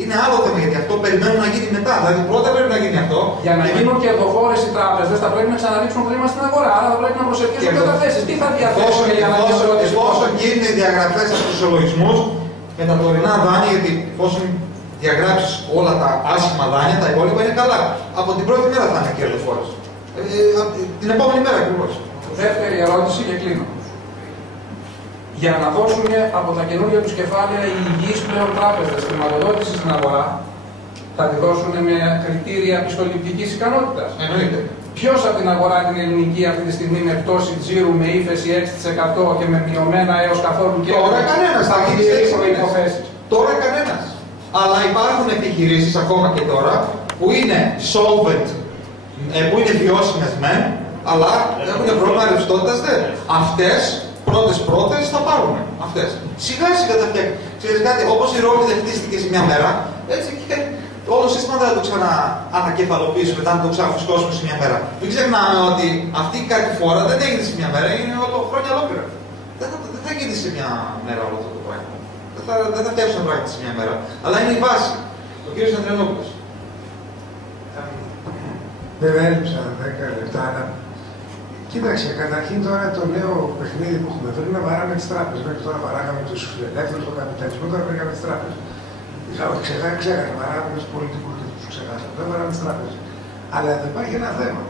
είναι άλλο θέμα, γιατί αυτό περιμένουν να γίνει μετά. Δηλαδή πρώτα πρέπει να γίνει αυτό. Για να γίνουν κερδοφόρες οι τράπεζες θα πρέπει να ξαναδείξουν χρήμα στην αγορά. Άρα θα πρέπει να προσελκύσουν καταθέσεις. Τι θα διαθέσουν για να γίνουν. Εφόσον γίνουν οι διαγραφές από τους ισολογισμούς με τα τωρινά δάνεια, γιατί εφόσον διαγράψεις όλα τα άσχημα δάνεια, τα υπόλοιπα είναι καλά. Από την πρώτη μέρα θα είναι κερδοφόρες. Την επόμενη μέρα ακριβώς. Δεύτερη ερώτηση και κλείνω. Για να δώσουν από τα καινούργια τους κεφάλαια οι υγιείς πλέον τράπεζες χρηματοδότηση στην αγορά, θα τη δώσουν με κριτήρια πιστοληπτικής ικανότητας. Εννοείται. Ποιος από την αγορά την ελληνική αυτή τη στιγμή με πτώση τζίρου, με ύφεση 6% και με μειωμένα έως καθόλου και τώρα κανένας θα γίνει προϋποθέσεις. Τώρα κανένας. Αλλά υπάρχουν επιχειρήσεις ακόμα και τώρα που είναι solvent, που είναι βιώσιμες μεν, αλλά έχουν πρόβλημα ρευστότητας δεν. Αυτές πρώτες θα πάρουν. Αυτές. Σιγά σιγά θα φτιάχνουν. Ξέρεις κάτι, όπως η Ρώμη δεν χτίστηκε σε μια μέρα, έτσι και όλο το σύστημα δεν θα το ξαναανακεφαλοποιήσουμε, μετά να το ξαναφουσκώσουμε σε μια μέρα. Μην ξεχνάμε ότι αυτή η καρκιφόρα δεν έγινε σε μια μέρα, είναι χρόνια ολόκληρα. Δεν θα γίνει σε μια μέρα όλο αυτό το πράγμα. Δεν θα φτιάξουν τα πράγματα σε μια μέρα. Αλλά είναι η βάση. Ο κ. Ανδριανόπουλος. Βέβαια έλειψα 10 λεπτά, αλλά κοίταξε, καταρχήν τώρα το νέο παιχνίδι που έχουμε βρει να βαράμε τις τράπεζες. Μέχρι τώρα βαράγαμε τους φιλελεύθερους, τον καπιταλισμό, τώρα βρήκαμε τις τράπεζες. Ξέχασα, βαράμε τους πολιτικούς, δεν τους ξεχάσαμε. Δεν βαράμε τις τράπεζες. Αλλά εδώ υπάρχει ένα θέμα.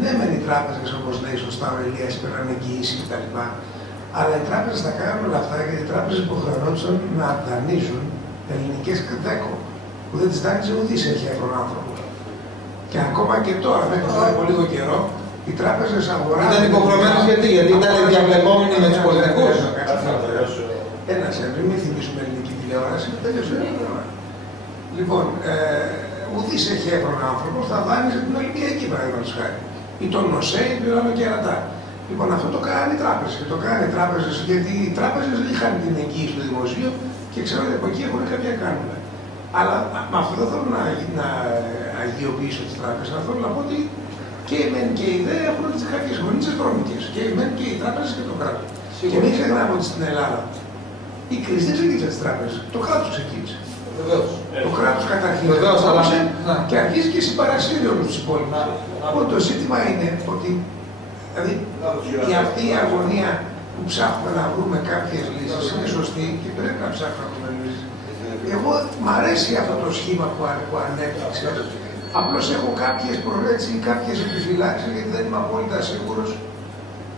Ναι, μεν οι τράπεζες, όπως λέει σωστά ο Ηλίας, πήραν εγγυήσει κτλ. Αλλά οι τράπεζες θα κάνουν όλα αυτά γιατί οι τράπεζες υποχρεωνόντουσαν να δανείζουν ελληνικές ΔΕΚΟ, που δεν τις δάνειζε ουδής ελεύθερον άνθρωπο. Και ακόμα και τώρα, μέχρι τώρα από λίγο καιρό, οι τράπεζες αγοράζουν. Ήταν υποχρεωμένες γιατί ήταν διαβλεπόμενοι με τους πολιτικούς. Ένα μην θυμίσουμε ελληνική τηλεόραση, τέλειωσε. Λοιπόν, ουδής έχει έφερον άνθρωπο θα δάνειζε την Ολυμπιακή παραδείγματος χάρη. Ή τον ΝΟΣΕ ή τον άλλο κερατά. Λοιπόν, αυτό το κάνουν οι τράπεζες. Και το κάνουν οι τράπεζες γιατί οι τράπεζες δεν είχαν την εγγύηση του δημοσίου και ξέρω ότι από εκεί έχουν κάποια κάνουν. Αλλά με αυτό δεν θέλω να αγιοποιήσω τις τράπεζες. Αλλά θέλω να πω ότι και οι ΜΕΝ και οι ΔΕ έχουν κάποιες γωνίτσες δρόμικες. Και οι ΜΕΝ και οι τράπεζες και το κράτος. Και μην ξεχνάμε ότι στην Ελλάδα η κρίση δεν ξεκίνησε τις τράπεζες. Το κράτος ξεκίνησε. Βεβαίως. Το κράτος καταρχήν και αρχίζει και συμπαρασύρει όλους τους υπόλοιπους. Οπότε το ζήτημα είναι ότι δηλαδή, αυτή η αγωνία που ψάχνουμε να βρούμε κάποιες λύσεις είναι σωστή και πρέπει να ψάχνουμε να βρούμε λύσεις. Εγώ μ' αρέσει αυτό το σχήμα που ανέπτυξε. Απλώς έχω κάποιες επιφυλάξεις γιατί δεν είμαι απόλυτα σίγουρος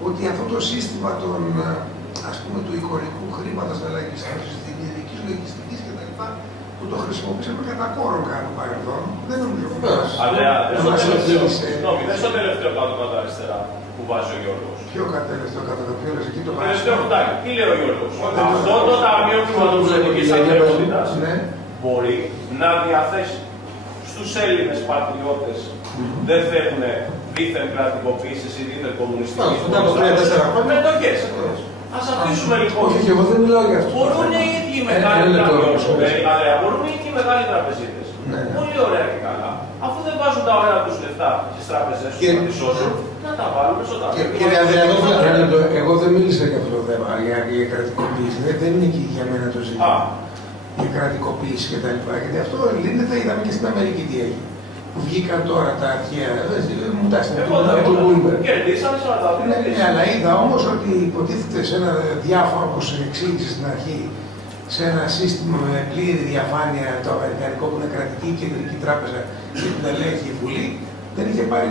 ότι αυτό το σύστημα του εικονικού χρήματος της δημιουργικής λογιστικής κτλ. Που το χρησιμοποιήσαμε κατά κόρον κάνω παρελθόν, δεν νομίζω ότι αλλά δεν στο τελευταίο κάτω κατά αριστερά που βάζει ο Γιώργος. Ποιο τελευταίο κάτω κατά ποιο λες εκεί το βάζει. Τελευταίο κουτάκι. Τι λέει ο Γιώργος. Αυτό το Ταμείο Χρηματοπιστωτικής Σταθερότητας μπορεί να διαθέσει στους Έλληνες πατριώτες δεν θέλουν δίθεν κρατικοποίησης ή δίθεν κομμουνιστικής μετοχές. Ας αφήσουμε λοιπόν. Όχι, εγώ δεν μιλάω για αυτό. Μπορούν οι ίδιοι μεγάλοι τραπεζίτες. Πολύ ωραία και καλά. Αφού δεν βάζουν τα ωραία τους λεφτά στις τράπεζες τους να τις σώσουν, να τα βάλουμε στο ταμείο. Κύριε Ανδριανόπουλε, εγώ δεν μίλησα για αυτό το θέμα, για κρατικοποίηση. Δεν είναι εκεί για μένα το ζήτημα. Για κρατικοποίηση κτλ. Γιατί αυτό λύνεται, είδαμε και στην Αμερική τι έγινε. Που βγήκαν τώρα τα αρχαία. Μου τα στείλουν το Bloomberg. Κερδίσαμε 42. Ναι, αλλά είδα όμως ότι υποτίθεται σε ένα διάφορο, όπως εξήγησε στην αρχή, σε ένα σύστημα με πλήρη διαφάνεια, το αμερικανικό που είναι κρατική κεντρική τράπεζα και την ελέγχει η Βουλή, δεν είχε πάρει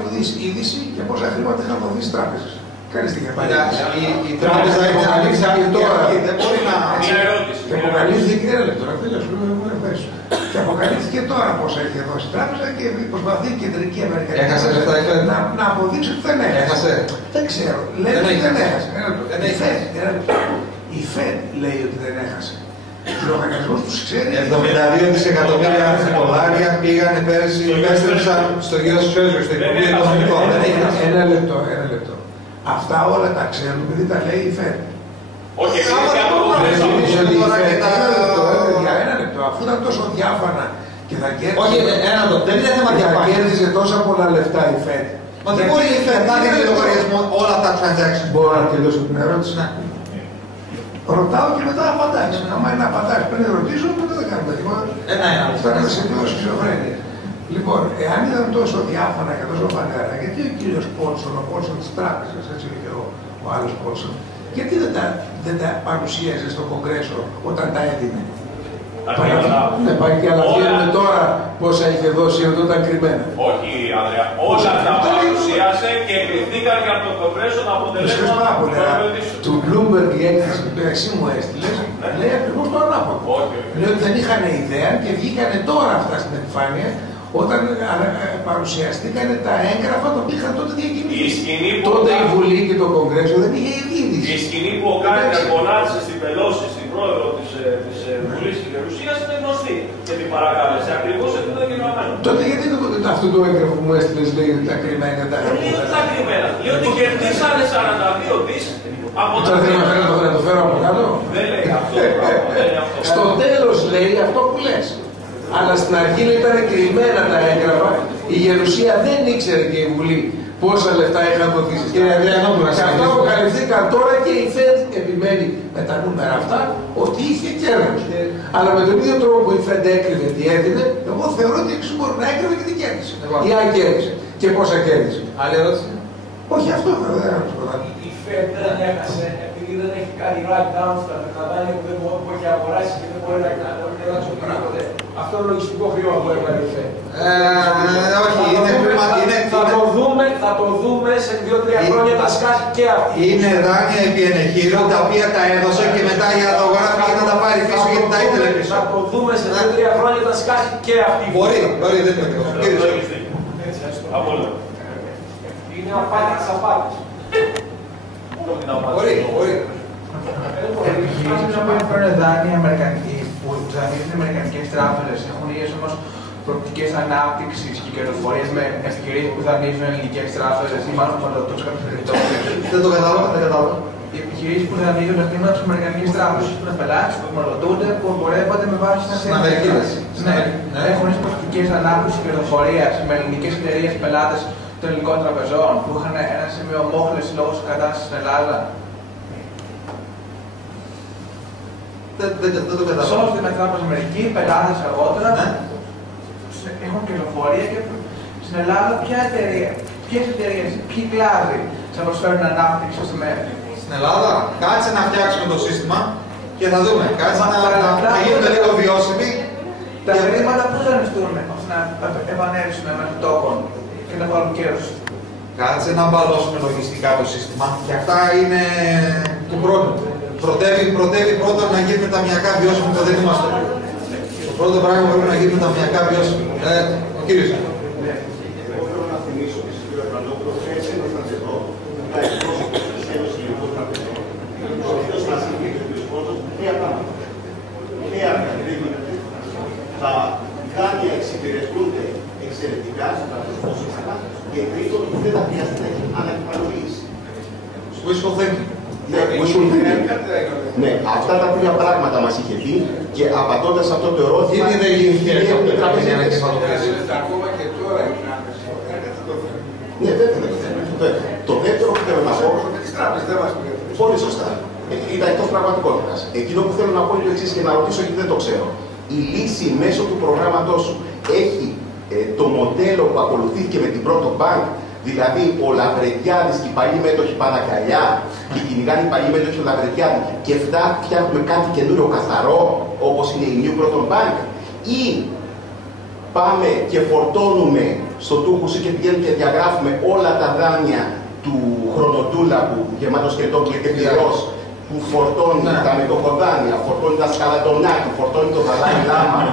είδηση για πόσα χρήματα είχαν δοθεί στις τράπεζες. Κανείς δεν είχε πάρει είδηση. Η τράπεζα υποκαλύφθηκε τώρα. Δεν μπορεί να. Μια ερώτηση. Και αποκαλύφθηκε, ένα λεπτό, να τελειώσω. Και αποκαλύφθηκε τώρα πόσα είχε δώσει η τράπεζα και προσπαθεί η κεντρική αμερικανική να αποδείξει ότι δεν έχασε. Δεν ξέρω. Λένε ότι δεν έχασε. Η ΦΕΔ λέει ότι δεν έχασε. Ο οργανισμός τους ξέρει. 72 δισεκατομμύρια δολάρια πήγανε πέρσι, επέστρεψαν στο γύρο της Treasury, στο Υπουργείο Οικονομικών. Ένα λεπτό. Αυτά όλα τα ξέρουν επειδή τα λέει η ΦΕΔ. Όχι, ένα λεπτό. Αφού ήταν τόσο διάφανα και θα κέρδιζε. Όχι, ένα λεπτό. Δεν είναι θέμα διαφάνειας. Κέρδιζε τόσα πολλά λεφτά η ΦΕΔ. Μα δεν μπορεί η ΦΕΔ να δίνει λογαριασμό όλα τα transactions. Μπορώ να τελειώσω την ερώτηση. Ρωτάω και μετά απαντάς. Άμα είναι απαντάς πριν ρωτήσω, τότε δεν κάνουμε τίποτα. Αυτά είναι σε σχιζοφρένεια. Λοιπόν, εάν ήταν τόσο διάφανα και τόσο φανερά, γιατί ο κύριος Πόλσον, ο Πόλσον της τράπεζας, έτσι και ο άλλος Πόλσον, γιατί δεν τα παρουσίαζε στο Κογκρέσο όταν τα έδινε. Ναι, πάει και αλλά βγαίνουμε τώρα πόσα είχε δώσει όταν ήταν κρυμμένα. Όχι, Ανδρέα. Όλα τα παρουσίασε και κριθήκαν και από το Κογκρέσο να αποτελέσουν του Bloomberg η έκθεση που εσύ μου έστειλες, λέει ακριβώς το ανάποδο. Λέει ότι δεν είχαν ιδέα και βγήκανε τώρα αυτά στην επιφάνεια όταν παρουσιαστήκαν τα έγγραφα που είχαν τότε διακινήσει. Τότε η Βουλή και το Κογκρέσο δεν είχε είδηση. Η σκηνή που ο Κάρτερ γονάτισε στην Πελώση, στην πρόεδρο της Βουλής και Γερουσίας, είναι γνωστή και την παρακάλεσε. Ακριβώς έτσι ήταν γεγραμμένο. Τότε γιατί αυτό το έγγραφο που μου έστειλες λέει ότι τα κρυμμένα τα έγγραφα. Λέει ότι τα κρυμμένα. Λέει ότι κερδίσανε 42 δις από τα κρυμμένα. Θα το φέρω από κάτω. Δεν λέει αυτό. Στο τέλος λέει αυτό που λες. Αλλά στην αρχή ήταν κρυμμένα τα έγγραφα. Η Γερουσία δεν ήξερε και η Βουλή πόσα λεφτά είχαν δοθεί. Κύριε Ανδριανόπουλε, και αυτά αποκαλυφθήκαν τώρα και η ΦΕΔ επιμένει με τα νούμερα αυτά ότι είχε κέρδος. Αλλά με τον ίδιο τρόπο που η ΦΕΔ έκρυβε τι έδινε, εγώ θεωρώ ότι εξού μπορεί να έκρυβε και τι κέρδισε. Ή αν κέρδισε. Και πόσα κέρδισε. Άλλη ερώτηση. Όχι αυτό, δεν έχω προτείνει. Η ΦΕΔ δεν έχασε επειδή δεν έχει κάνει write down στα δάνεια που έχει αγοράσει και δεν μπορεί να κάνει οτιδήποτε. Αυτό είναι λογιστικό χρήμα που έβαλε η ΦΕΔ. Όχι, είναι χρήμα. Θα το δούμε σε 2-3 χρόνια να σκάσει και αυτή. Είναι δάνεια επί ενεχείρου τα οποία τα έδωσε και μετά για να τα αγοράσει και να τα πάρει πίσω γιατί τα ήθελε πίσω. Θα το δούμε σε 2-3 χρόνια να σκάσει και αυτή. Μπορεί, δεν είναι ακριβώς. Είναι απάτη της απάτης. Μπορεί. Επιχειρήσεις που παίρνουν δάνεια που δανείζουν οι αμερικανικές τράπεζες έχουν ίδιες όμως προοπτικές ανάπτυξης και κερδοφορίες με ευκαιρίες που δανείζουν ελληνικές τράπεζες ή μάλλον χρηματοδοτούν σε κάποιες περιπτώσεις. Δεν το κατάλαβα. Οι επιχειρήσεις που δανείζουν τα χρήματα στις αμερικανικές τράπεζες που είναι πελάτες που χρηματοδοτούνται, που εμπορεύονται με βάση τις Αμερικίδες. Ναι, έχουν προοπτικές ανάπτυξης και κερδοφορίας με ελληνικές εταιρείες πελάτες των ελληνικών τραπεζών που είχαν ένα σημείο μόχλευση λόγω της κατάστασης στην Ελλάδα. Δεν το κατάλαβα. Σώζονται με τράπεζα Αμερική, πελάτες αργότερα, έχουν κερδοφορία και στην Ελλάδα ποιες εταιρείες, ποιοι κλάδοι θα προσφέρουν ανάπτυξη στο μέλλον. Στην Ελλάδα, κάτσε να φτιάξουμε το σύστημα και θα δούμε. Κάτσε να γίνουμε λίγο βιώσιμοι. Τα χρήματα πού θα ρευστούν ώστε να επανέλθουμε με το τόκο και να βάλουν κέρδος. Κάτσε να μπαλώσουμε λογιστικά το σύστημα και αυτά είναι το πρώτο. Προτεύει πρώτα να γίνουμε ταμιακά βιώσιμοι που δεν είμαστε. Το πρώτο πράγμα που πρέπει να γίνουμε ταμιακά βιώσιμοι. Ο κύριος. Θέλω να θυμίσω και στον κύριο Ανδριανόπουλο, έτσι ήμασταν εδώ, τα εκπρόσωποι της Ένωσης Ελληνικών Τραπεζών. Ο κύριος Νασίμ και ο κύριος Κόντος, τρία πράγματα. Μία, τα δάνεια εξυπηρετούνται εξαιρετικά στο τραπεζικό σύστημα και τρίτον, δεν θα χρειάζεται να έχει ανακεφαλοποίηση. Wishful thinking. Ναι, αυτά τα τρία πράγματα μας είχε πει και απαντώντας αυτό το ερώτημα. Ήδη δεν γίνεται ακόμα και τώρα οι τράπεζες. Ναι, βέβαια. Το δεύτερο που θέλω να πω. Με τις τράπεζες δεν μας πει. Πολύ σωστά. Ήταν εκτός πραγματικότητας. Εκείνο που θέλω να πω είναι το εξής και να ρωτήσω γιατί δεν το ξέρω. Η λύση μέσω του προγράμματός σου έχει το μοντέλο που ακολουθήθηκε με την πρώτο bank, δηλαδή ο Λαβρετιάδης και οι παλιοί μέτοχοι παρακαλιά και κυνηγάνε οι παλιοί μέτοχοι του Λαβρετιάδη και φτιάχνουμε κάτι καινούριο καθαρό όπως είναι η New Proton Bank, ή πάμε και φορτώνουμε στο Τούχουσι και πηγαίνουμε και διαγράφουμε όλα τα δάνεια του Χρονοτούλα που γεμάτος και το και πυρός, που φορτώνει τα μετοχοδάνεια, φορτώνει τα Σκαλαντονάκη, φορτώνει το Δαλάι Λάμα,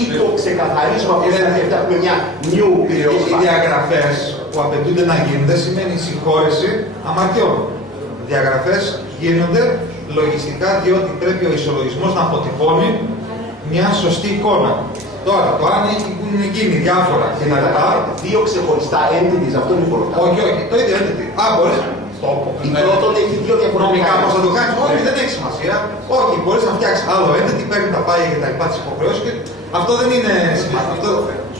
ή το ξεκαθαρίσουμε από την αρχή, έχουμε μια new period. Οι διαγραφές που απαιτούνται να γίνουν δεν σημαίνει συγχώρεση αμαρτιών. Διαγραφές γίνονται λογιστικά διότι πρέπει ο ισολογισμός να αποτυπώνει μια σωστή εικόνα. Τώρα, το αν έχουν γίνει διάφορα και να τα δύο ξεχωριστά entities, αυτό είναι πολύ. Όχι, το ίδιο entity. Μπορείς. Η πρώτον έχει δύο διαφορετικά. Πώς θα το κάνεις, όχι, δεν έχει σημασία. Όχι, μπορείς να φτιάξεις άλλο entity, παίρνει τα πάγια και τα λοιπά τις υποχρεώσεις και αυτό δεν είναι σημαντικό.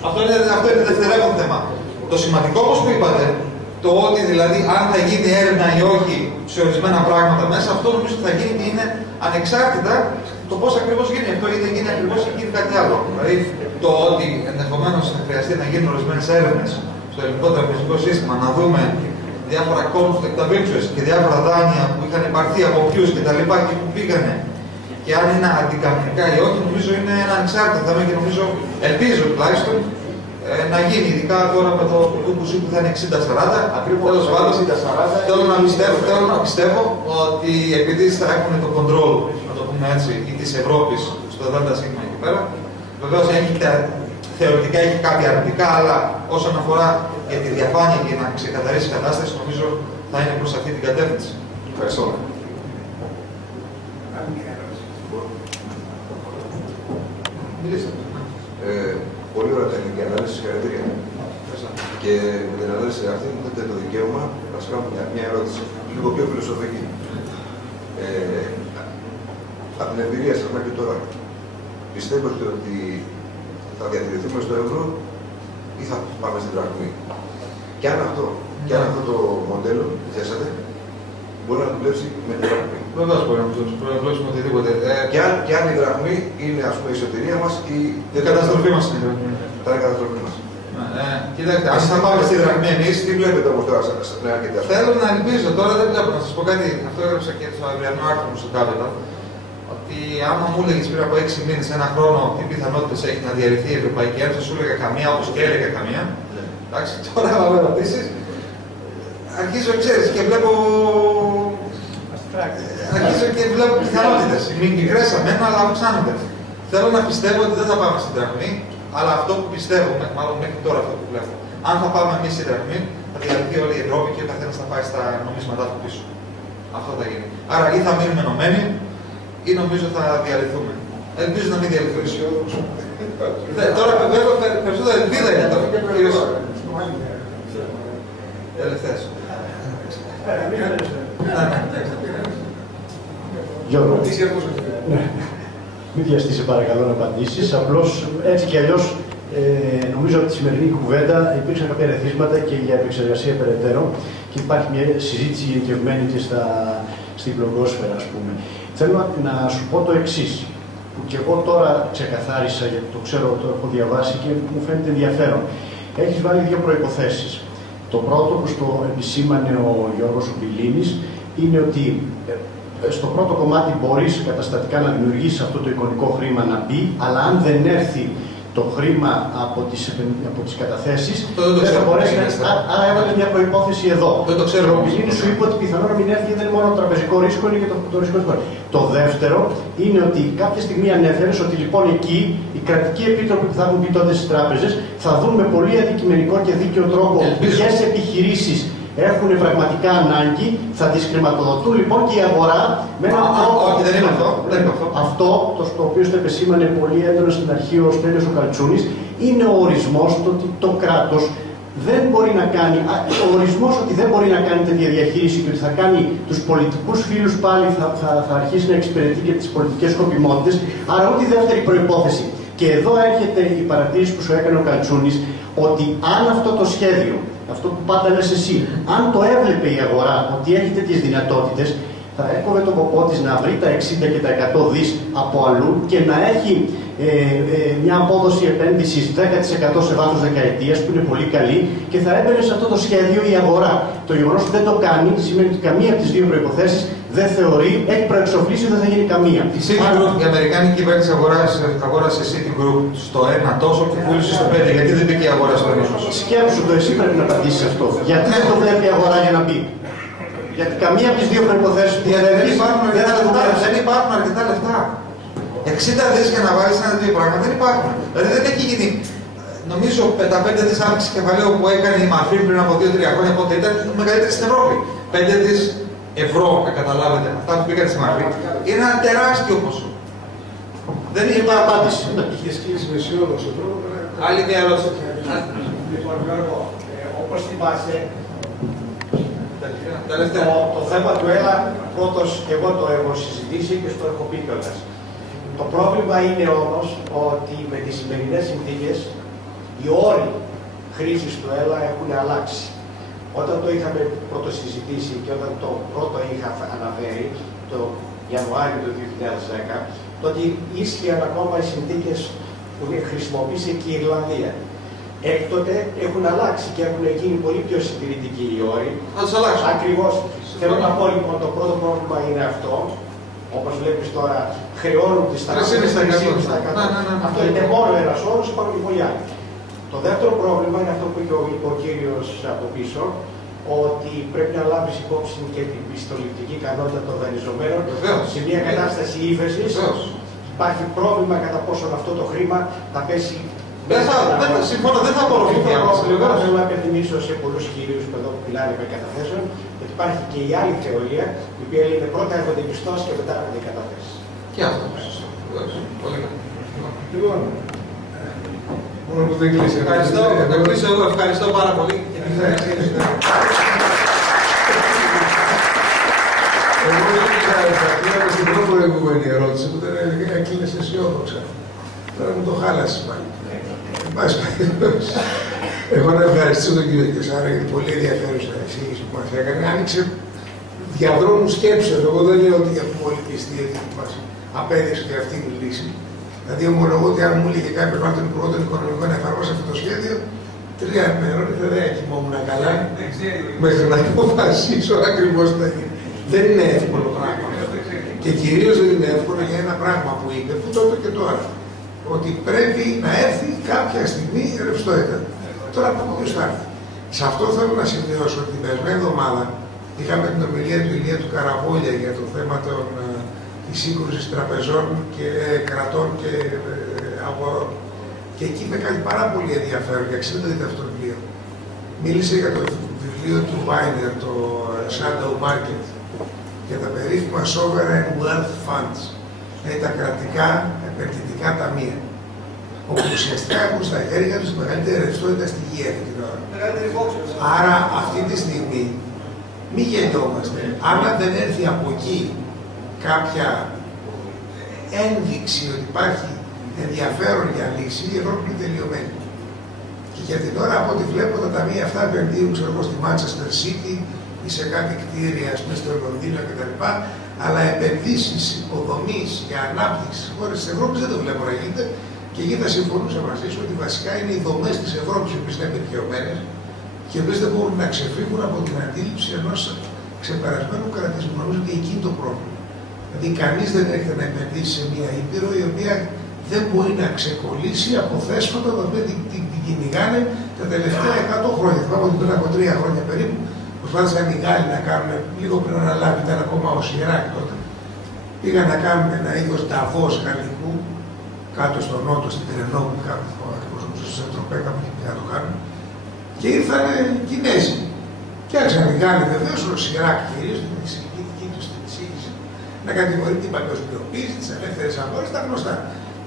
Αυτό είναι δευτερεύον θέμα. Το σημαντικό όμως που είπατε, το ότι δηλαδή αν θα γίνει έρευνα ή όχι σε ορισμένα πράγματα μέσα, αυτό νομίζω ότι θα γίνει και είναι ανεξάρτητα το πώς ακριβώς γίνει αυτό, είτε γίνει ακριβώς ή γίνει κάτι άλλο. Δηλαδή το ότι ενδεχομένως θα χρειαστεί να γίνουν ορισμένες έρευνες στο ελληνικό τραπεζικό σύστημα, να δούμε διάφορα conflict of interest και διάφορα δάνεια που είχαν υπαρθεί από ποιους και τα λοιπά και που πήγανε. Και αν είναι αντικανονικά ή όχι, νομίζω είναι ένα ανεξάρτητο θέμα και νομίζω, ελπίζω τουλάχιστον, να γίνει, ειδικά τώρα με το Τούκουσι που θα είναι 60-40. Τέλος πάντων, θέλω να πιστεύω ότι επειδή θα έχουν το control, να το πούμε έτσι, ή της Ευρώπης στο ΔΣ εκεί πέρα, βεβαίως θεωρητικά έχει κάποια αρνητικά, αλλά όσον αφορά για τη διαφάνεια και να ξεκαθαρίσει η κατάσταση, νομίζω θα είναι προς αυτή την κατεύθυνση. Ευχαριστώ. Μιλήστε. Πολύ ωραία τεχνική ανάλυση, συγχαρητήρια. Και με την ανάλυση αυτή μου δίνετε το δικαίωμα να σας κάνω μια ερώτηση, λίγο πιο φιλοσοφική. Από την εμπειρία σας μέχρι τώρα, πιστεύετε ότι θα διατηρηθούμε στο ευρώ ή θα πάμε στην δραχμή? Και αν αυτό το μοντέλο που θέσατε μπορεί να δουλέψει με την δραχμή. Βεβαίως μπορεί να δουλέψει με οτιδήποτε. Και αν η δραχμή είναι ας πούμε η σωτηρία μας ή η καταστροφή μας είναι. Θα είναι η καταστροφή μας. Κοιτάξτε, αν θα πάμε στη δραχμή εμείς, τι βλέπετε όμως τώρα στην αρκετή αυτή? Θέλω να ελπίζω, τώρα δεν βλέπω να σας πω κάτι. Αυτό έγραψα και στο αυριανό άρθρο μου στο Capital. Ότι άμα μου έλεγες πριν από 6 μήνες, ένα χρόνο, τι πιθανότητες έχει να διαρρηθεί η Ευρωπαϊκή Ένωση, σου έλεγα καμία, όπως και έλεγα καμία. Εντάξει, τώρα άμα με ρωτήσεις, αρχίζω, ξέρεις, και βλέπω. Αρχίζω και βλέπω πιθανότητες. Μην μικρές αμένα, αλλά αυξάνονται. Θέλω να πιστεύω ότι δεν θα πάμε στην δραχμή, αλλά αυτό που πιστεύω, μάλλον μέχρι τώρα αυτό που βλέπω, αν θα πάμε εμείς στην δραχμή, θα διαρρηθεί όλη η Ευρώπη και ο καθένας θα πάει στα νομίσματά του πίσω. Αυτό θα γίνει. Άρα ή θα μείνουμε ενωμένοι, ή νομίζω θα διαλυθούμε. Ελπίζω να μην διαλυθούμε. Τώρα βέβαια περισσότερο ελπίδα είναι το κύριο. Ελευθές. Γιώργο, μην βιαστείς παρακαλώ να απαντήσεις. Απλώς έτσι κι αλλιώς νομίζω από τη σημερινή κουβέντα υπήρξαν κάποια ρεθίσματα και για επεξεργασία περαιτέρω και υπάρχει μια συζήτηση γενικευμένη και στην blogosfera, ας πούμε. Θέλω να σου πω το εξής, που και εγώ τώρα ξεκαθάρισα, γιατί το ξέρω, το έχω διαβάσει και μου φαίνεται ενδιαφέρον. Έχεις βάλει δύο προϋποθέσεις. Το πρώτο που στο επισήμανε ο Γιώργος Μπιλίνης είναι ότι στο πρώτο κομμάτι μπορείς καταστατικά να δημιουργήσεις αυτό το εικονικό χρήμα να μπει, αλλά αν δεν έρθει το χρήμα από τις καταθέσεις, δεν θα μπορέσει να. Άρα έβαλε μια προϋπόθεση εδώ. Δεν το ξέρω. Ο Μπιλίνης σου είπε ότι πιθανόν να μην έρθει δεν είναι μόνο το τραπεζικό ρίσκο, είναι και το ρίσκο του. Το δεύτερο είναι ότι κάποια στιγμή ανέφερες ότι λοιπόν εκεί οι κρατικοί επίτροποι που θα έχουν πει τότε στις τράπεζες θα δουν με πολύ αντικειμενικό και δίκαιο τρόπο ποιες επιχειρήσεις έχουν πραγματικά ανάγκη, θα τις χρηματοδοτούν λοιπόν και η αγορά με έναν τρόπο. Όχι, δεν είναι αυτό. Αυτό, το οποίο στο επεσήμανε πολύ έντονα στην αρχή ο Στέλιος ο Καλτσούνης, είναι ο ορισμός το ότι το κράτος δεν μπορεί να κάνει, ο ορισμός ότι δεν μπορεί να κάνει τέτοια διαχείριση και ότι θα κάνει τους πολιτικούς φίλους πάλι, θα αρχίσει να εξυπηρετεί και τις πολιτικές σκοπιμότητες, άρα ούτε η δεύτερη προϋπόθεση. Και εδώ έρχεται η παρατήρηση που σου έκανε ο Καλτσούνης, ότι αν αυτό το σχέδιο, αυτό που πάντα λες εσύ, αν το έβλεπε η αγορά ότι έχει τέτοιες δυνατότητες, θα έκοβε τον κοπό της να βρει τα 60 και τα 100 δις από αλλού και να έχει μια απόδοση επένδυσης 10% σε βάθος δεκαετίας, που είναι πολύ καλή, και θα έμπαινε σε αυτό το σχέδιο η αγορά. Το γεγονός ότι δεν το κάνει σημαίνει ότι καμία από τις δύο προϋποθέσεις δεν θεωρεί, έχει προεξοφλήσει ότι δεν θα γίνει καμία. Η Citigroup, η Αμερικάνικη κυβέρνηση αγόρασε Citigroup στο 1 τόσο και πούλησε στο 5. Γιατί δεν μπήκε η αγορά στο 1? Σκέψου το, εσύ πρέπει να απαντήσεις αυτό. Γιατί δεν το βλέπει η αγορά για να μπει? Γιατί καμία από τις δύο προϋποθέσεις που δεν υπάρχουν αρκετά λεφτά. 60 δις για να βάλεις ένα δύο πράγματα δεν υπάρχουν. Δηλαδή δεν έχει γίνει. Νομίζω 5 δις αύξηση κεφαλαίου που έκανε η Μαφή πριν από 2-3 χρόνια, πότε ήταν μεγαλύτερη στην Ευρώπη. 5 δις ευρώ, να καταλάβετε, αυτά που πήγαν στη Μαφή, είναι ένα τεράστιο ποσό. Δεν είναι απάντηση. Είχε κλείσει με αισιόδοξο τρόπο. Άλλη μια ερώτηση. Λοιπόν, Γιώργο, όπως θυμάσαι, το θέμα του ΕΛΑ, πρώτος εγώ το έχω συζητήσει και στο έχω πει κιόλας. Το πρόβλημα είναι όμως ότι με τις σημερινές συνθήκες οι όροι χρήσης του ΕΛΑ έχουν αλλάξει. Όταν το είχαμε πρώτο συζητήσει και όταν το πρώτο είχα αναφέρει, το Ιανουάριο του 2010, τότε ίσχυαν ακόμα οι συνθήκες που χρησιμοποίησε και η Ιρλανδία. Έκτοτε έχουν αλλάξει και έχουν γίνει πολύ πιο συντηρητικοί οι όροι. Ακριβώς. Θέλω να πω λοιπόν το πρώτο πρόβλημα είναι αυτό. Όπως βλέπεις τώρα, χρεώνουν τις τράπεζες 3,5%. Αυτό είναι μόνο ένας όρος, υπάρχουν και πολλοί άλλοι. Το δεύτερο πρόβλημα είναι αυτό που είπε ο κύριος από πίσω, ότι πρέπει να λάβεις υπόψη και την πιστοληπτική ικανότητα των δανειζομένων. Σε μια κατάσταση ύφεσης υπάρχει πρόβλημα κατά πόσο αυτό το χρήμα θα πέσει. Συμφωνώ, δεν θα απορροφηθεί. Θέλω να υπενθυμίσω σε πολλούς κυρίους που εδώ μιλάνε με καταθέσεων ότι υπάρχει και η άλλη θεωρία, η οποία λέει πρώτα έρχονται οι πιστώσεις και μετά έρχονται οι καταθέσεις. Και αυτό. Πολύ καλά. Λοιπόν, μόνο που δεν κλείσει. Ευχαριστώ πάρα πολύ. Εγώ δεν στην πρώτη προηγούμενη ερώτηση που δεν έκλεινες αισιόδοξα. Τώρα μου το χάλασες πάλι. Εγώ να ευχαριστήσω τον κύριο Κεσάρα για την πολύ ενδιαφέρουσα εξήγηση που μας έκανε. Άνοιξε διαδρόμου σκέψεων. Εγώ δεν λέω ότι για πολύ πιστή μας απέδειξε και αυτή είναι η λύση. Δηλαδή, ομολογώ ότι αν μου έλεγε κάποιο από τον Υπουργό των Οικονομικών να εφαρμόσει αυτό το σχέδιο, 3 μέρες δεν κοιμόμουν καλά μέχρι να αποφασίσω ακριβώς τι θα γίνει. Δεν είναι εύκολο πράγμα. Και κυρίως δεν είναι εύκολο για ένα πράγμα που είπε, που το είπε και τώρα. Ότι πρέπει να έρθει κάποια στιγμή ρευστότητα. Τώρα από ποιος θα έρθει. Σε αυτό θέλω να σημειώσω ότι την περασμένη εβδομάδα είχαμε την ομιλία του Ηλία του Καραβόλια για το θέμα της σύγκρουσης τραπεζών και κρατών και αγορών. Και εκεί είπε κάτι πάρα πολύ ενδιαφέρον και αξίζει να δείτε αυτό το βιβλίο. Μίλησε για το βιβλίο του Βάινερ, το Shadow Market, για τα περίφημα Sovereign Wealth Funds, δηλαδή τα κρατικά επενδυτικά ταμεία, όπου ουσιαστικά έχουν στα χέρια τους τη μεγαλύτερη ρευστότητα στη γη αυτή την ώρα. Άρα αυτή τη στιγμή μη γελιόμαστε. Αν δεν έρθει από εκεί κάποια ένδειξη ότι υπάρχει ενδιαφέρον για λύση, η Ευρώπη είναι τελειωμένη. Και για την ώρα, από ό,τι βλέπω, τα ταμεία αυτά επενδύουν στη Manchester City ή σε κάτι κτίρια, στο Λονδίνο κτλ. Αλλά επενδύσεις υποδομής για ανάπτυξη στις χώρες της Ευρώπης δεν το βλέπω να γίνεται. Και εκεί θα συμφωνούσα μαζί σου ότι βασικά είναι οι δομές της Ευρώπης οι οποίες είναι απερχαιωμένες και οι οποίες δεν μπορούν να ξεφύγουν από την αντίληψη ενός ξεπερασμένου κρατισμού. Νομίζω ότι εκεί είναι το πρόβλημα. Δηλαδή, κανείς δεν έρχεται να επενδύσει σε μια ήπειρο η οποία δεν μπορεί να ξεκολλήσει από θέσφατα τα οποία την κυνηγάνε τα τελευταία 100 χρόνια. Θυμάμαι ότι πριν από 3 χρόνια περίπου προσπάθησαν οι Γάλλοι να κάνουν, λίγο πριν αναλάβει, ήταν ακόμα ο Σιράκ τότε, πήγαν να κάνουν ένα είδος Νταβός γαλλικού κάτω στο νότο, στην Τρενό, που είχαν στο Σεντροπέ, κάπου εκεί να το κάνουν. Και ήρθαν οι Κινέζοι. Και άρχισαν οι Γάλλοι βεβαίως, ο Σιράκ κυρίως, την εξηγητική του στην εισήγηση, να κατηγορεί την παγκοσμιοποίηση, τις ελεύθερες αγορές, τα γνωστά.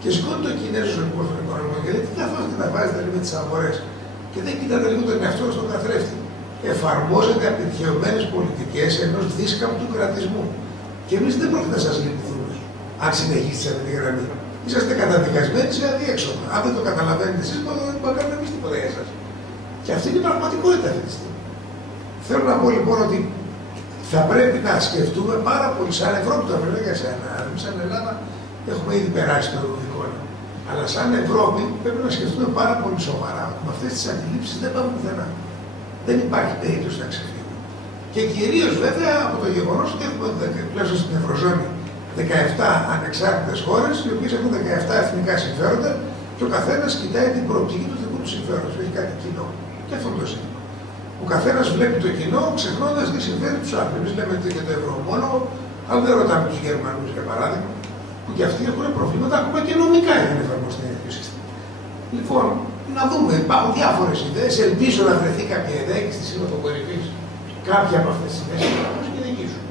Και σηκώνει το Κινέζο ο υπουργός των Οικονομικών και λέει: τι καθόλου να βάζετε με τις αγορές. και δεν κοιτάτε λίγο τον εαυτό στον καθρέφτη. Εφαρμόζετε απεικιωμένες πολιτικές ενός δίσκαμπτου κρατισμού. Και εμείς δεν πρόκειται να σας λυπηθούμε, αν συνεχίσετε σε αυτή τη γραμμή. Είσαστε καταδικασμένοι σε αδιέξοδο. Αν δεν το καταλαβαίνετε εσείς, δεν μπορούμε να κάνουμε εμείς τίποτα για εσάς. Και αυτή είναι η πραγματικότητα αυτή τη στιγμή. Θέλω να πω λοιπόν ότι θα πρέπει να σκεφτούμε πάρα πολύ, σαν Ευρώπη το απαιτώ για σένα. Εμείς σαν Ελλάδα έχουμε ήδη περάσει το ευρωπαϊκό. Αλλά σαν Ευρώπη πρέπει να σκεφτούμε πάρα πολύ σοβαρά ότι με αυτές τις αντιλήψεις δεν πάμε πουθενά. Δεν υπάρχει περίπτωση να ξεφύγουμε. Και κυρίως βέβαια από το γεγονός ότι έχουμε πλέον στην Ευρωζώνη 17 ανεξάρτητες χώρες, οι οποίες έχουν 17 εθνικά συμφέροντα και ο καθένας κοιτάει την προοπτική του δικού του συμφέροντος. Έχει κάτι κοινό. Και αυτό το ζήτημα. Ο καθένας βλέπει το κοινό ξεχνώντας τι συμφέρει τους άλλους. Εμείς λέμε για το ευρωομόλογο, αλλά δεν ρωτάμε τους Γερμανούς για παράδειγμα, που και αυτοί έχουν προβλήματα ακόμα και νομικά για να εφαρμοστεί το σύστημα. Λοιπόν, να δούμε, υπάρχουν διάφορες ιδέες. Ελπίζω να βρεθεί κάποια ιδέα και στη Σύνοδο Κορυφής κάποια από αυτές τις ιδέες να είναι και δική σου.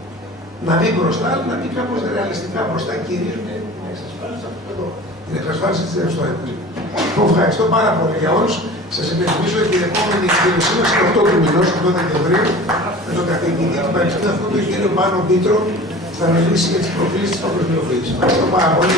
Να δει μπροστά, αλλά να δει κάπως ρεαλιστικά μπροστά, κυρίως με την εξασφάλιση αυτού εδώ. Την εξασφάλιση της ρευστότητας. Ευχαριστώ πάρα πολύ για όλους. Σας υπενθυμίζω ότι η επόμενη εκδήλωσή μας είναι 8 του μηνός, 8 Δεκεμβρίου, με τον καθηγητή του Πανεπιστημίου αυτού, τον κύριο Πάνο Πίτρο, θα μιλήσει για τις προκλήσεις της παγκοσμιοποίησης. Ευχαριστώ πάρα πολύ.